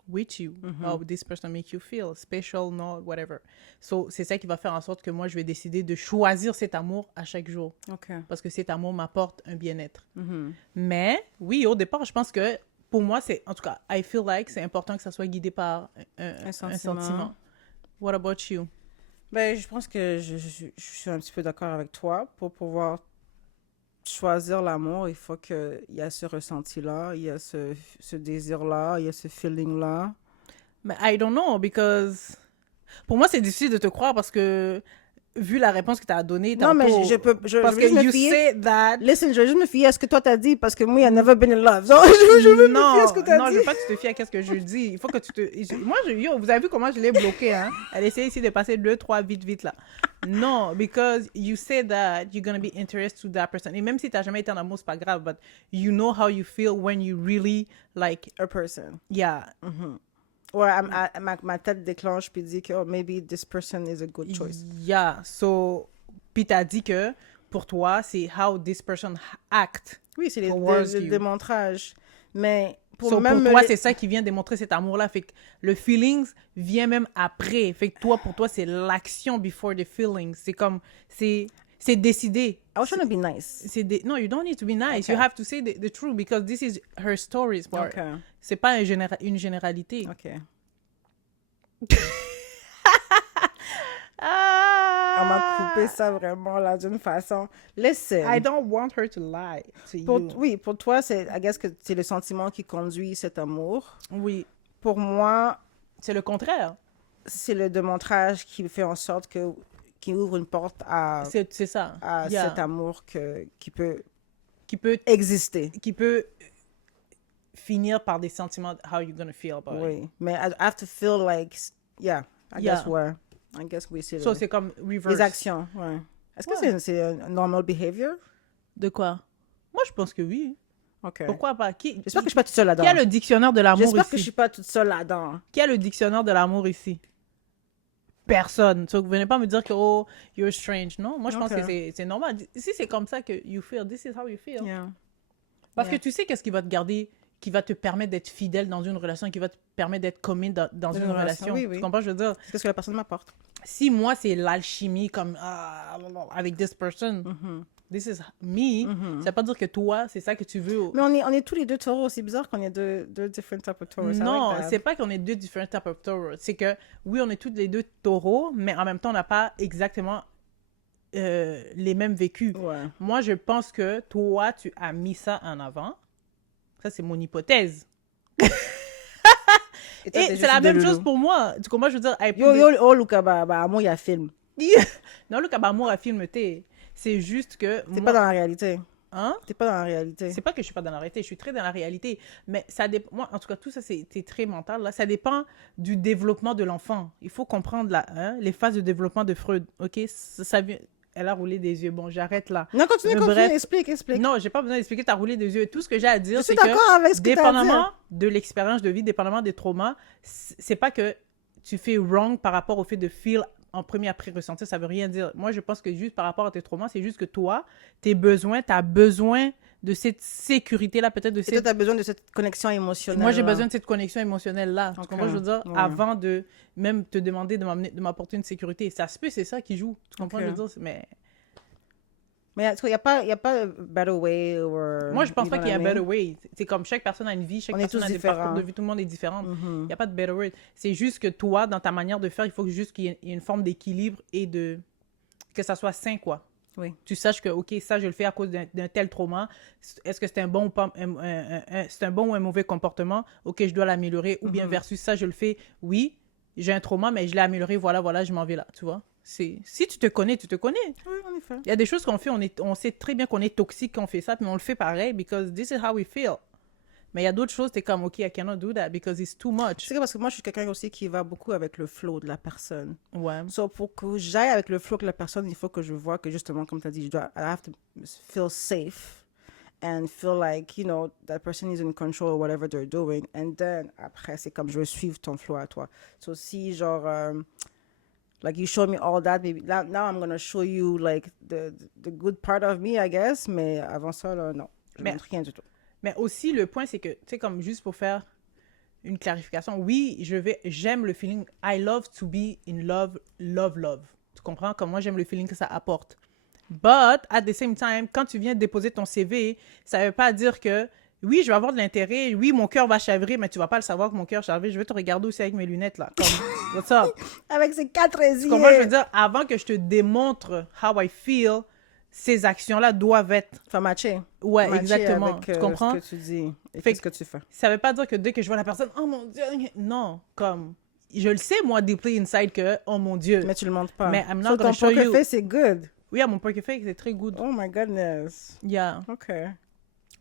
with you. How this person make you feel special, not whatever. So, c'est ça qui va faire en sorte que moi, je vais décider de choisir cet amour à chaque jour. OK. Parce que cet amour m'apporte un bien-être. Mais, oui, au départ, je pense que pour moi, c'est, en tout cas, I feel like c'est important que ça soit guidé par un sentiment. What about you? Ben, je pense que je suis un petit peu d'accord avec toi. Pour pouvoir choisir l'amour, il faut qu'il y a ce ressenti-là, il y a ce désir-là, il y a ce feeling-là. Mais I don't know, because... Pour moi, c'est difficile de te croire parce que, vu la réponse que tu as donnée Non, mais tantôt, je peux... parce vais que juste me you fier- say that... Listen, je vais juste me fier à ce que toi t'as dit parce que moi, I've never been in love. Donc, je veux me fier à ce que t'as non, dit. je veux pas que tu te fies à ce que je dis. Il faut que tu te... Moi, yo, vous avez vu comment je l'ai bloqué, hein? Elle essaie ici de passer 2, 3, vite, là. Non, because you say that you're gonna be interested to that person. Et même si t'as jamais été en amour, c'est pas grave, but you know how you feel when you really, like... A person. Yeah. Ouais, ma tête déclenche puis dit que oh, maybe this person is a good choice. Yeah. So, puis t'as dit que, pour toi, c'est how this person act. Oui, c'est towards le you. démontrage. Mais pour So, même pour toi, c'est ça qui vient démontrer cet amour-là. Fait que le feelings vient même après. Fait que toi, pour toi, c'est l'action before the feelings. C'est comme, c'est décidé. I was trying to be nice. No, you don't need to be nice. Okay. You have to say the truth because this is her stories part. Okay. C'est pas une généralité. OK. Ah! On m'a coupé ça vraiment là d'une façon. Listen. I don't want her to lie to you. Oui, pour toi, I guess que c'est le sentiment qui conduit cet amour. Oui. Pour moi, C'est le contraire. c'est le démontrage qui fait en sorte qui ouvre une porte à C'est ça. Yeah. cet amour qui peut Qui peut exister. finir par des sentiments how you gonna feel about it. Oui, mais I have to feel like, I guess oui, c'est So, c'est comme reverse. les actions, ouais. Est-ce que c'est un normal behavior? De quoi? Moi, je pense que oui. OK. Pourquoi pas? J'espère que je suis pas toute seule là-dedans. Qui a le dictionnaire de l'amour J'espère ici? que je suis pas toute seule là-dedans. Qui a le dictionnaire de l'amour ici? Personne. So, vous venez pas me dire que, oh, you're strange. Non, moi, je pense que c'est normal. Si c'est comme ça que you feel, this is how you feel. Yeah. Parce que tu sais qu'est-ce qui va te garder, qui va te permettre d'être fidèle dans une relation, qui va te permettre d'être commis dans une relation. Oui, oui. Tu comprends, je veux dire? C'est ce que la personne m'apporte. Si moi, c'est l'alchimie comme avec this person, this is me, ça veut pas dire que toi, c'est ça que tu veux. Mais on est tous les deux taureaux. C'est bizarre qu'on ait deux different types of taureaux. Non, c'est pas qu'on est deux différents types of taureaux. C'est que, oui, on est tous les deux taureaux, mais en même temps, on n'a pas exactement les mêmes vécus. Ouais. Moi, je pense que toi, tu as mis ça en avant. Ça, c'est mon hypothèse. Et toi, Et c'est la même chose pour moi. Tu comprends, je veux dire... Yo, Luca, moi, il y a film. Non, le cabamour a filmé. C'est juste que... T'es pas dans la réalité. Hein? T'es pas dans la réalité. C'est pas que je suis pas dans la réalité, je suis très dans la réalité. Mais ça dépend... Moi, en tout cas, tout ça, c'est très mental. Là. Ça dépend du développement de l'enfant. Il faut comprendre les phases de développement de Freud. OK? Ça vient... Elle a roulé des yeux. Bon, j'arrête là. Non, continue, Bref. explique. Non, j'ai pas besoin d'expliquer, t'as roulé des yeux. Tout ce que j'ai à dire, Je suis c'est que d'accord avec ce que t'as à dépendamment dire. de l'expérience de vie, dépendamment des traumas, c'est pas que tu fais wrong par rapport au fait de feel en premier après ressentir, ça veut rien dire. Moi, je pense que juste par rapport à tes traumas, c'est juste que toi, t'as besoin de cette sécurité-là, peut-être de Et toi, cette... t'as besoin de cette connexion émotionnelle. Moi, j'ai besoin de cette connexion émotionnelle-là. Tu Ok. comprends, je veux dire, Ouais. avant de même te demander de m'apporter une sécurité. Ça se peut, c'est ça qui joue. Tu comprends, Ok. je veux dire, mais... Mais il n'y a pas a better way or... Moi, je pense you pas know qu'il y a what I better mean? way. C'est comme chaque personne a une vie, chaque On est personne tous a des différents. parcours de vie, tout le monde est différent. Il Mhm. n'y a pas de better way. C'est juste que toi, dans ta manière de faire, il faut juste qu'il y ait une forme d'équilibre et que ça soit sain, quoi. Oui. Tu saches que, OK, ça, je le fais à cause d'un tel trauma. Est-ce que c'est un bon ou pas, c'est un bon ou un mauvais comportement? OK, je dois l'améliorer. Ou bien versus ça, je le fais, oui, j'ai un trauma, mais je l'ai amélioré, voilà, je m'en vais là, tu vois? Si tu te connais, tu te connais. Oui, en effet. Il y a des choses qu'on fait, on sait très bien qu'on est toxique quand on fait ça, puis on le fait pareil, because this is how we feel. Mais il y a d'autres choses, t'es comme, OK, I cannot do that, because it's too much. C'est parce que moi, je suis quelqu'un aussi qui va beaucoup avec le flow de la personne. Ouais. So, pour que j'aille avec le flow de la personne, il faut que je vois que justement, comme tu as dit, I have to feel safe and feel like, you know, that person is in control of whatever they're doing. And then, après, c'est comme je veux suivre ton flow à toi. So, si, genre, like, you show me all that, maybe now I'm going to show you, like, the good part of me, I guess. Mais avant ça, là, non. Je ne montre rien du tout. Mais aussi, le point, c'est que, tu sais, comme juste pour faire une clarification. Oui, j'aime le feeling. I love to be in love, love, love. Tu comprends? Comme moi, j'aime le feeling que ça apporte. But, at the same time, quand tu viens déposer ton CV, ça veut pas dire que, oui, je vais avoir de l'intérêt, oui, mon cœur va chavrer, mais tu vas pas le savoir que mon cœur chavrer. Je vais te regarder aussi avec mes lunettes, là. Comme, what's up? Avec ses 4 Tu comprends? Je veux yeux. dire, avant que je te démontre how I feel, ces actions-là doivent être... Faut matcher. Ouais, Matcher exactement. avec Tu comprends? ce que tu dis et Fait ce que tu fais. Ça veut pas dire que dès que je vois la personne, oh mon Dieu, non, comme, je le sais, moi, deeply inside, que, oh mon Dieu. Mais tu le montres pas. Mais I'm not So, gonna ton show poker you. face, c'est good. Oui, à mon poker face, c'est très good. Oh my goodness. Yeah. OK.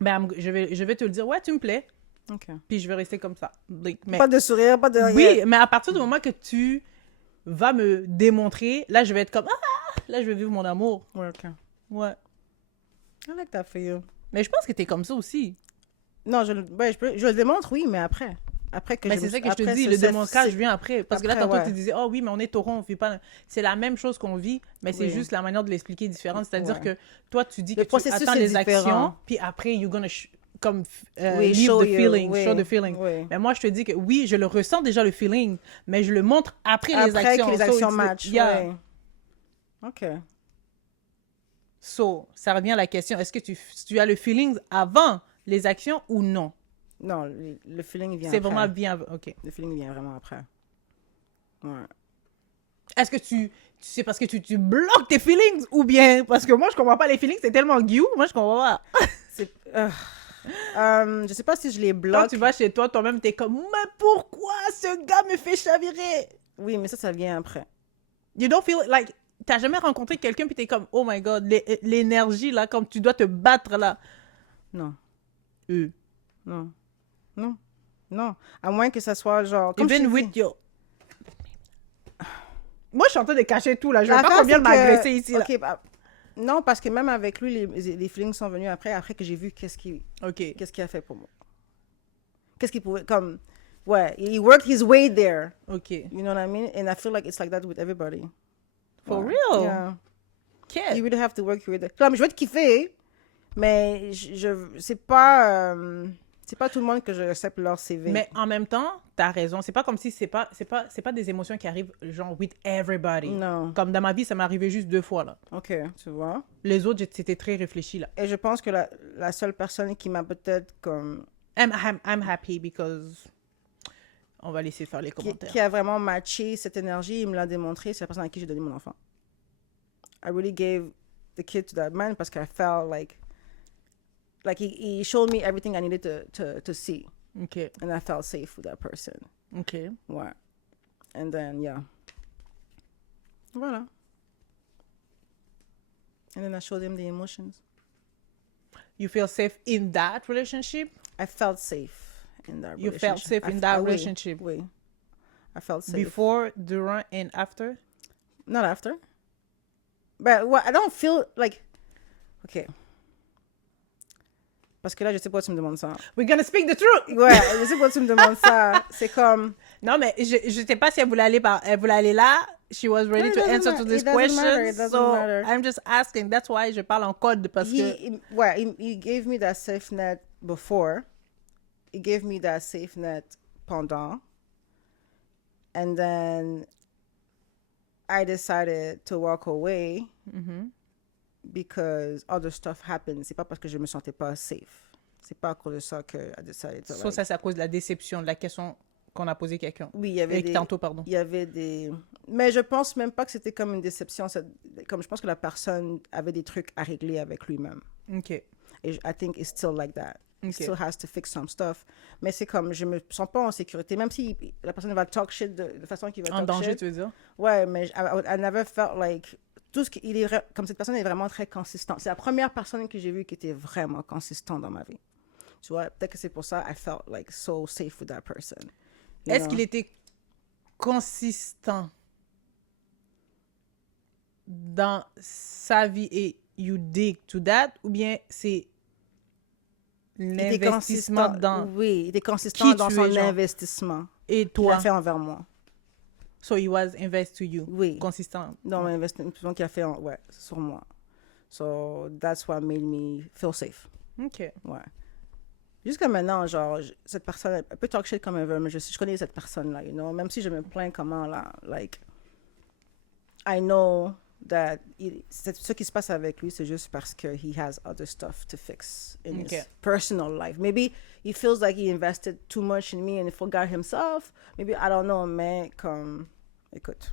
Ben, je vais te le dire, ouais, tu me plais, OK. puis je vais rester comme ça. Like, mais, Pas de sourire, pas de rien. oui, mais à partir du moment que tu vas me démontrer, là, je vais être comme, ah, là, je vais vivre mon amour. Ouais, OK. Ouais. I like that for you. Mais je pense que t'es comme ça aussi. Non, je le démontre, oui, mais après. Après que Mais c'est ça que je te dis, le démontrage vient après. Parce que là, après, tantôt, ouais. tu disais, oh oui, mais on est taureau, on vit pas. C'est la même chose qu'on vit, mais c'est Oui. juste la manière de l'expliquer différente. C'est-à-dire Ouais. que toi, tu dis Le que tu processus attends est les différent. actions, puis après, you're gonna comme Oui, leave show the you, feeling, oui, show the feeling. oui. Mais moi, je te dis que oui, je le ressens déjà le feeling, mais je le montre après les Après actions. que les So, actions it's- matchent, yeah. ouais. OK. So, ça revient à la question, est-ce que tu as le feeling avant les actions ou non? Non, le feeling il vient C'est après. vraiment bien, ok. Le feeling il vient vraiment après. Ouais. Est-ce que c'est parce que tu bloques tes feelings ou bien parce que moi je comprends pas les feelings, c'est tellement guillou, moi je comprends pas. C'est... je sais pas si je les Quand bloque. tu vas chez toi, toi-même t'es comme mais pourquoi ce gars me fait chavirer? Oui, mais ça vient après. You don't feel like t'as jamais rencontré quelqu'un puis t'es comme oh my god, l'énergie là comme tu dois te battre là. Non, Euh. non, non, non. À moins que ça soit genre... Comme je Even t'ai with dit. your... Moi je suis en train de cacher tout là, je veux L'affaire, pas combien c'est de m'agresser ici là. Ok, bah, non, parce que même avec lui, les feelings sont venus après que j'ai vu qu'est-ce qu'il a fait pour moi. Qu'est-ce qu'il pouvait... Comme... Ouais, he worked his way there. Ok. You know what I mean? And I feel like it's like that with everybody. For Ouais. real? Yeah. Okay. You really have to work your way there. Comme, je vais te kiffer, mais c'est pas tout le monde que je accepte leur CV. Mais en même temps, t'as raison. C'est pas comme si c'est pas des émotions qui arrivent genre with everybody. Non. Comme dans ma vie, ça m'est arrivé juste 2 fois là. OK, tu vois. Les autres, c'était très réfléchi là. Et je pense que la seule personne qui m'a peut-être comme... I'm happy because on va laisser faire les commentaires. qui a vraiment matché cette énergie, il me l'a démontré, c'est la personne à qui j'ai donné mon enfant. I really gave the kid to that man parce I felt like he showed me everything I needed to see. OK. And I felt safe with that person. OK. Ouais. And then, yeah. Voilà. And then I showed him the emotions. You feel safe in that relationship? I felt safe in that You relationship. felt safe in that oui, relationship? Oui. I felt safe. Before, during, and after? Not after. But I don't feel like... OK. Parce que là, je sais pas pourquoi tu me demandes ça. We're gonna speak the truth! Ouais, je sais pourquoi tu me demandes ça. C'est comme... Non, mais je sais pas si elle voulait aller là. She was ready No, it to doesn't answer matter. to this It doesn't matter. question. It doesn't So, matter. I'm just asking. That's why je parle en code parce que... He gave me that safe net before. He gave me that safe net pendant. And then I decided to walk away because other stuff happened. C'est pas parce que je me sentais pas safe. C'est pas à cause de ça que I decided to So, ça, c'est à cause de la déception, de la question qu'on a posée quelqu'un. Oui, il y avait Tantôt, pardon. Il y avait des... Mais je pense même pas que c'était comme une déception. Comme je pense que la personne avait des trucs à régler avec lui-même. OK. Et I think it's still like that. He Okay. still has to fix some stuff. Mais c'est comme, je me sens pas en sécurité. Même si la personne va talk shit de façon qu'il va En talk danger, shit. tu veux dire? Ouais, mais I never felt like... Tout ce qui, comme cette personne est vraiment très consistante. C'est la première personne que j'ai vue qui était vraiment consistante dans ma vie. Tu vois, peut-être que c'est pour ça I felt like so safe with that person. Est-ce qu'il était consistant dans sa vie et you dig to that ou bien c'est l'investissement dans Oui, il était consistant qui dans tu son es, genre. investissement et qu'il toi? a fait envers moi. So he was invest to you. Oui. Consistant. Dans l'investissement qu'il a fait sur moi. So that's what made me feel safe. OK. Ouais. Jusqu'à maintenant, genre, cette personne, elle peut talk shit comme elle veut, mais je connais cette personne-là, you know? Même si je me plains comment, là, like, I know that ce qui se passe avec lui, c'est juste parce que he has other stuff to fix in his personal life. Maybe he feels like he invested too much in me and he forgot himself. Maybe, I don't know, mais comme, écoute,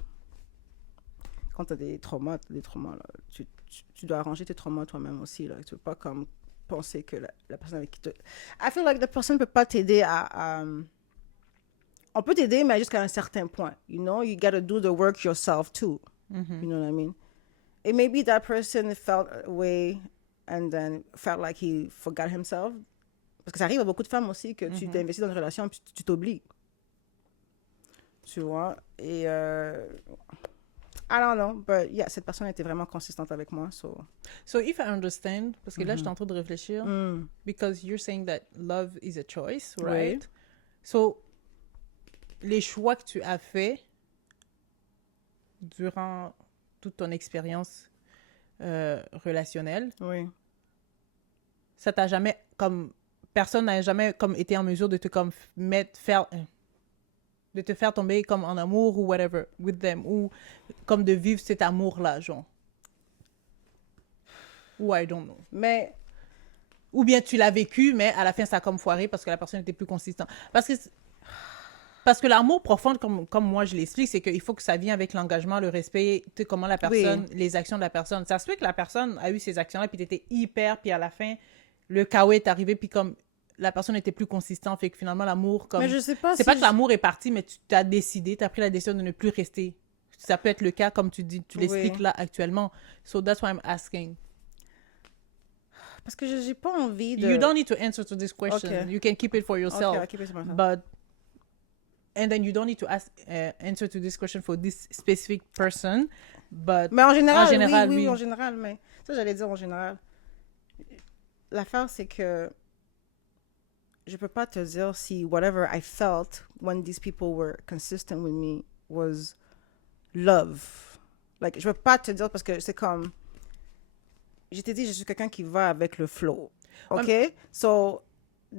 quand t'as des traumas, là, tu dois arranger tes traumas toi-même aussi, là. Tu peux pas comme penser que la personne avec qui te... I feel like la personne ne peut pas t'aider à on peut t'aider, mais jusqu'à un certain point. You know, you gotta do the work yourself too. You know what I mean? And maybe that person felt away and then felt like he forgot himself. Parce que ça arrive à beaucoup de femmes aussi que tu t'investis dans une relation puis tu t'oublies. Tu vois? Et I don't know, but yeah, cette personne était vraiment consistante avec moi. So if I understand, parce que là, je suis en train de réfléchir, because you're saying that love is a choice, right? Oui. So, les choix que tu as faits durant toute ton expérience relationnelle, oui. Ça t'a jamais, comme, personne n'a jamais comme été en mesure de te comme de te faire tomber comme en amour ou whatever with them, ou comme de vivre cet amour-là, genre. Ou I don't know. Mais... Ou bien tu l'as vécu, mais à la fin, ça a comme foiré parce que la personne était plus consistante. Parce que l'amour profond, comme moi je l'explique, c'est qu'il faut que ça vienne avec l'engagement, le respect, tu sais, comment la personne, les actions de la personne. Ça se fait que la personne a eu ces actions-là, puis t'étais hyper, puis à la fin, le chaos est arrivé, puis comme la personne était plus consistante, fait que finalement l'amour, comme... Mais je sais pas c'est pas que l'amour est parti, mais tu t'as décidé, t'as pris la décision de ne plus rester. Ça peut être le cas, comme tu dis, tu l'expliques là actuellement. So that's why I'm asking. Parce que j'ai pas envie de... You don't need to answer to this question. Okay. You can keep it for yourself. Okay, I'll keep it to myself. But... And then you don't need to answer to this question for this specific person, but... Mais en général, oui, en général, mais... Ça, j'allais dire en général. L'affaire, c'est que je peux pas te dire si whatever I felt when these people were consistent with me was love. Like, je peux pas te dire parce que c'est comme... Je t'ai dit, je suis quelqu'un qui va avec le flow. Okay? So...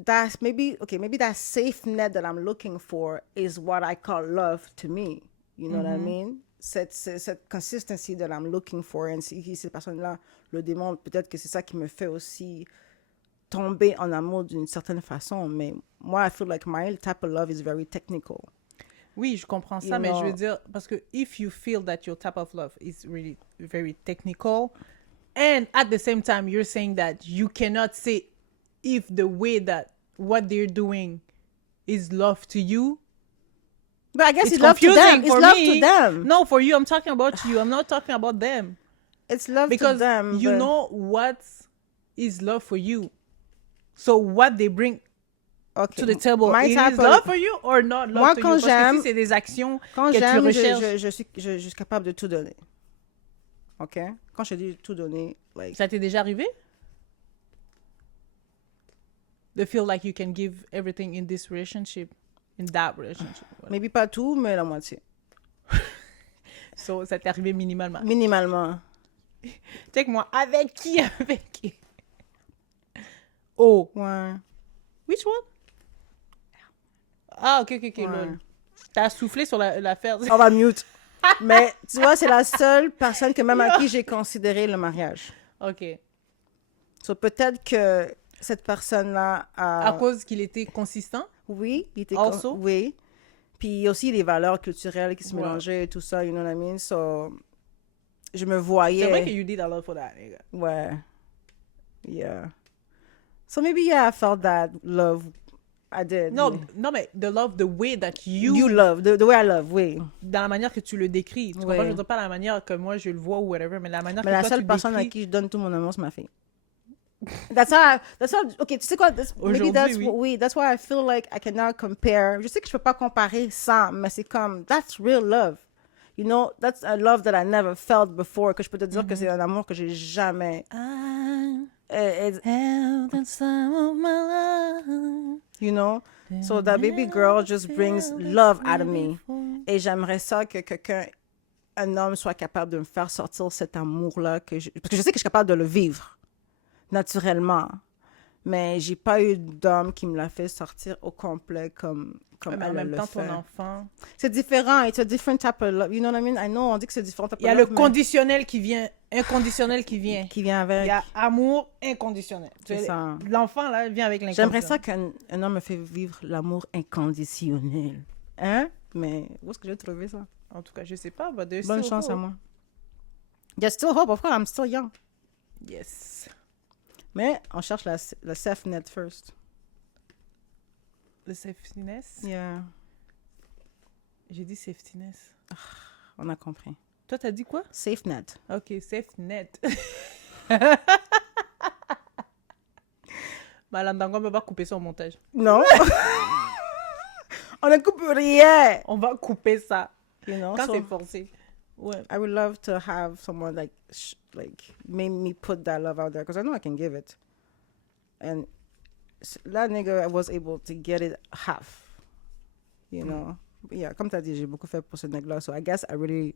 that's maybe that safe net that I'm looking for is what I call love to me. You know what I mean? Cette consistency that I'm looking for, and si ces personnes-là le démontrent, peut-être que c'est ça qui me fait aussi tomber en amour d'une certaine façon. Mais moi, I feel like my type of love is very technical. Oui, je comprends ça, mais je veux dire, parce que if you feel that your type of love is really very technical, and at the same time, you're saying that you cannot say if the way that what they're doing is love to you. But I guess it's love to them. It's love to them. No, for you, I'm talking about you. I'm not talking about them. It's love because to them. Because you know what is love for you. So what they bring to the table, it is love for you or not love to you? Parce que si c'est des actions que tu recherches. Je suis capable de tout donner. OK? Quand je dis tout donner, like... Ça t'est déjà arrivé? They feel like you can give everything in this relationship, in that relationship. Voilà. Maybe pas tout, mais la moitié. So, ça t'est arrivé minimalement. Minimalement. Check-moi, avec qui? Avec qui? Oh. Ouais. Which one? Ah, ok, ouais. Lol. T'as soufflé sur l'affaire. On va mute. Mais, tu vois, c'est la seule personne que même à qui j'ai considéré le mariage. Ok. So, peut-être que cette personne-là a... À cause qu'il était consistant? Oui, il était oui. Puis aussi les valeurs culturelles qui se mélangeaient et tout ça, you know what I mean? So, je me voyais... C'est vrai que you did a lot for that, nigga. Ouais. Yeah. So maybe, yeah, I felt that love. I did. No, mais the love, the way that you... You love, the way I love, oui. Dans la manière que tu le décris. Tu comprends? Je ne dis pas la manière que moi je le vois ou whatever, mais la manière que toi tu le décris. Mais la seule personne à qui je donne tout mon amour, c'est ma fille. That's how, okay, tu sais quoi, that's why I feel like I cannot compare. Je sais que je peux pas comparer ça, mais c'est comme, that's real love. You know, that's a love that I never felt before, que je peux te dire que c'est un amour que j'ai jamais. You know, so that baby girl just brings love out of me. Et j'aimerais ça que un homme soit capable de me faire sortir cet amour-là, parce que je sais que je suis capable de le vivre. Naturellement. Mais j'ai pas eu d'homme qui me l'a fait sortir au complet comme Ouais, mais en elle même le temps, fait. ton enfant... C'est différent. It's a different type of love. You know what I mean? I know, on dit que c'est différent type Il y a of le love, mais conditionnel qui vient, inconditionnel qui vient. qui vient Il avec. y a amour inconditionnel. C'est ça. L'enfant, là, vient avec l'inconditionnel. J'aimerais ça qu'un homme me fait vivre l'amour inconditionnel. Hein? Mais où est-ce que j'ai trouvé ça? En tout cas, je sais pas. But there's Bonne still chance à hope. moi. There's still hope, of course, I'm still young. Yes. Mais on cherche le SafeNet first. Le safetyness. Yeah, J'ai dit safetyness. on a compris. Toi, t'as dit quoi? SafeNet. Ok, safenet. Madame Dango, on ne peut pas couper ça au montage. Non. On ne coupe rien. On va couper ça. You know, Quand so c'est forcé. Ouais. I would love to have someone like made me put that love out there because I know I can give it. And that nigga was able to get it half. You know? But yeah, comme tu as dit, j'ai beaucoup fait pour ce nigga-là. So I guess I really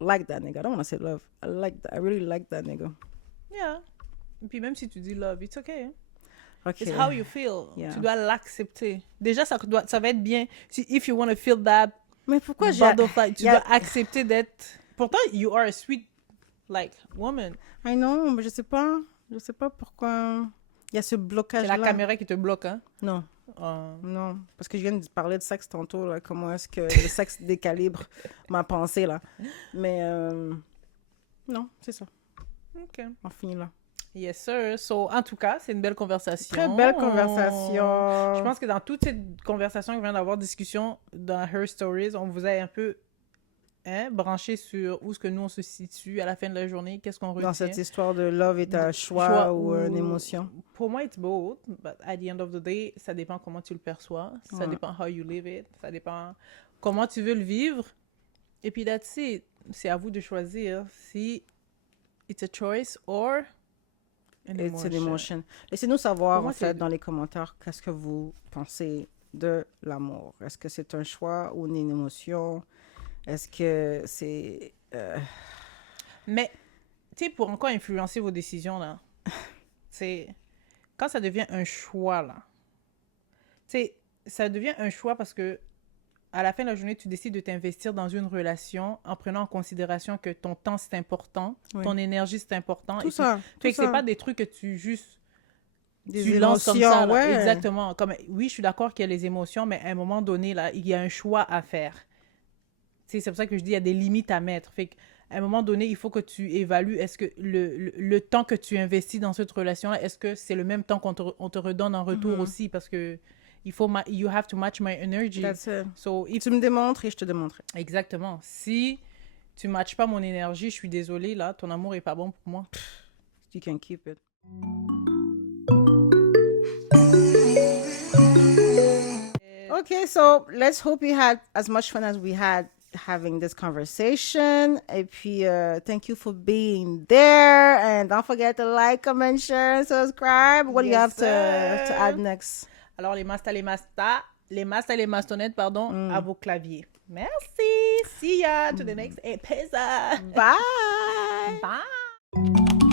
like that nigga. I don't want to say love. I really like that nigga. Yeah. Et puis même si tu dis love, it's okay. Hein? Okay. It's how you feel. Yeah. Tu dois l'accepter. Déjà, ça va être bien. If you want to feel that Mais pourquoi j'ai... butterfly, tu y a- dois accepter d'être... Pourtant, you are a sweet, like, woman. I know, mais je sais pas. Je sais pas pourquoi il y a ce C'est blocage-là. la caméra qui te bloque, hein? Non. Euh, Non, parce que je viens de parler de sexe tantôt, là, comment est-ce que le sexe décalibre ma pensée, là. Mais non, c'est ça. OK. On finit là. Yes, sir. So, en tout cas, c'est une belle conversation. Très belle conversation. Je pense que dans toute cette conversation qu'on vient d'avoir, discussion dans Her Stories, on vous a un peu branché sur où est-ce que nous, on se situe à la fin de la journée, qu'est-ce qu'on retient. Dans cette histoire de love est un choix, Choix ou une ou- émotion. Pour moi, it's both, but at the end of the day, ça dépend comment tu le perçois, ça Ouais. dépend how you live it, ça dépend comment tu veux le vivre. Et puis, that's it. C'est à vous de choisir si it's a choice or an It's emotion. an emotion. Laissez-nous savoir, Pour moi, en fait, c'est- dans les commentaires, qu'est-ce que vous pensez de l'amour. Est-ce que c'est un choix ou une émotion? Est-ce que c'est... Mais, tu sais, pour encore influencer vos décisions, là, c'est quand ça devient un choix, là, tu sais, ça devient un choix parce que à la fin de la journée, tu décides de t'investir dans une relation en prenant en considération que ton temps, c'est important, Oui. ton énergie, c'est important. Tout et ça. fait tout que c'est ça. pas des trucs que tu juste Des tu lances comme ça. émotions, Là. ouais. Exactement. Comme, oui, je suis d'accord qu'il y a les émotions, mais à un moment donné, là, il y a un choix à faire. Tu sais, c'est pour ça que je dis il y a des limites à mettre. Fait qu'à un moment donné, il faut que tu évalues est-ce que le temps que tu investis dans cette relation-là, est-ce que c'est le même temps on te redonne en retour aussi? Parce que il faut you have to match my energy. That's it. So, if Tu me démontres et je te démontrerai. Exactement. Si tu matches pas mon énergie, je suis désolée, là, ton amour est pas bon pour moi. You can keep it. Okay, so let's hope you had as much fun as we had having this conversation. Et puis, thank you for being there. And don't forget to like, comment, share, and subscribe. What do you Yes, have sir. to add next? Alors, les mastonnettes, pardon, à vos claviers. Merci. See ya to the next episode. Bye. Bye.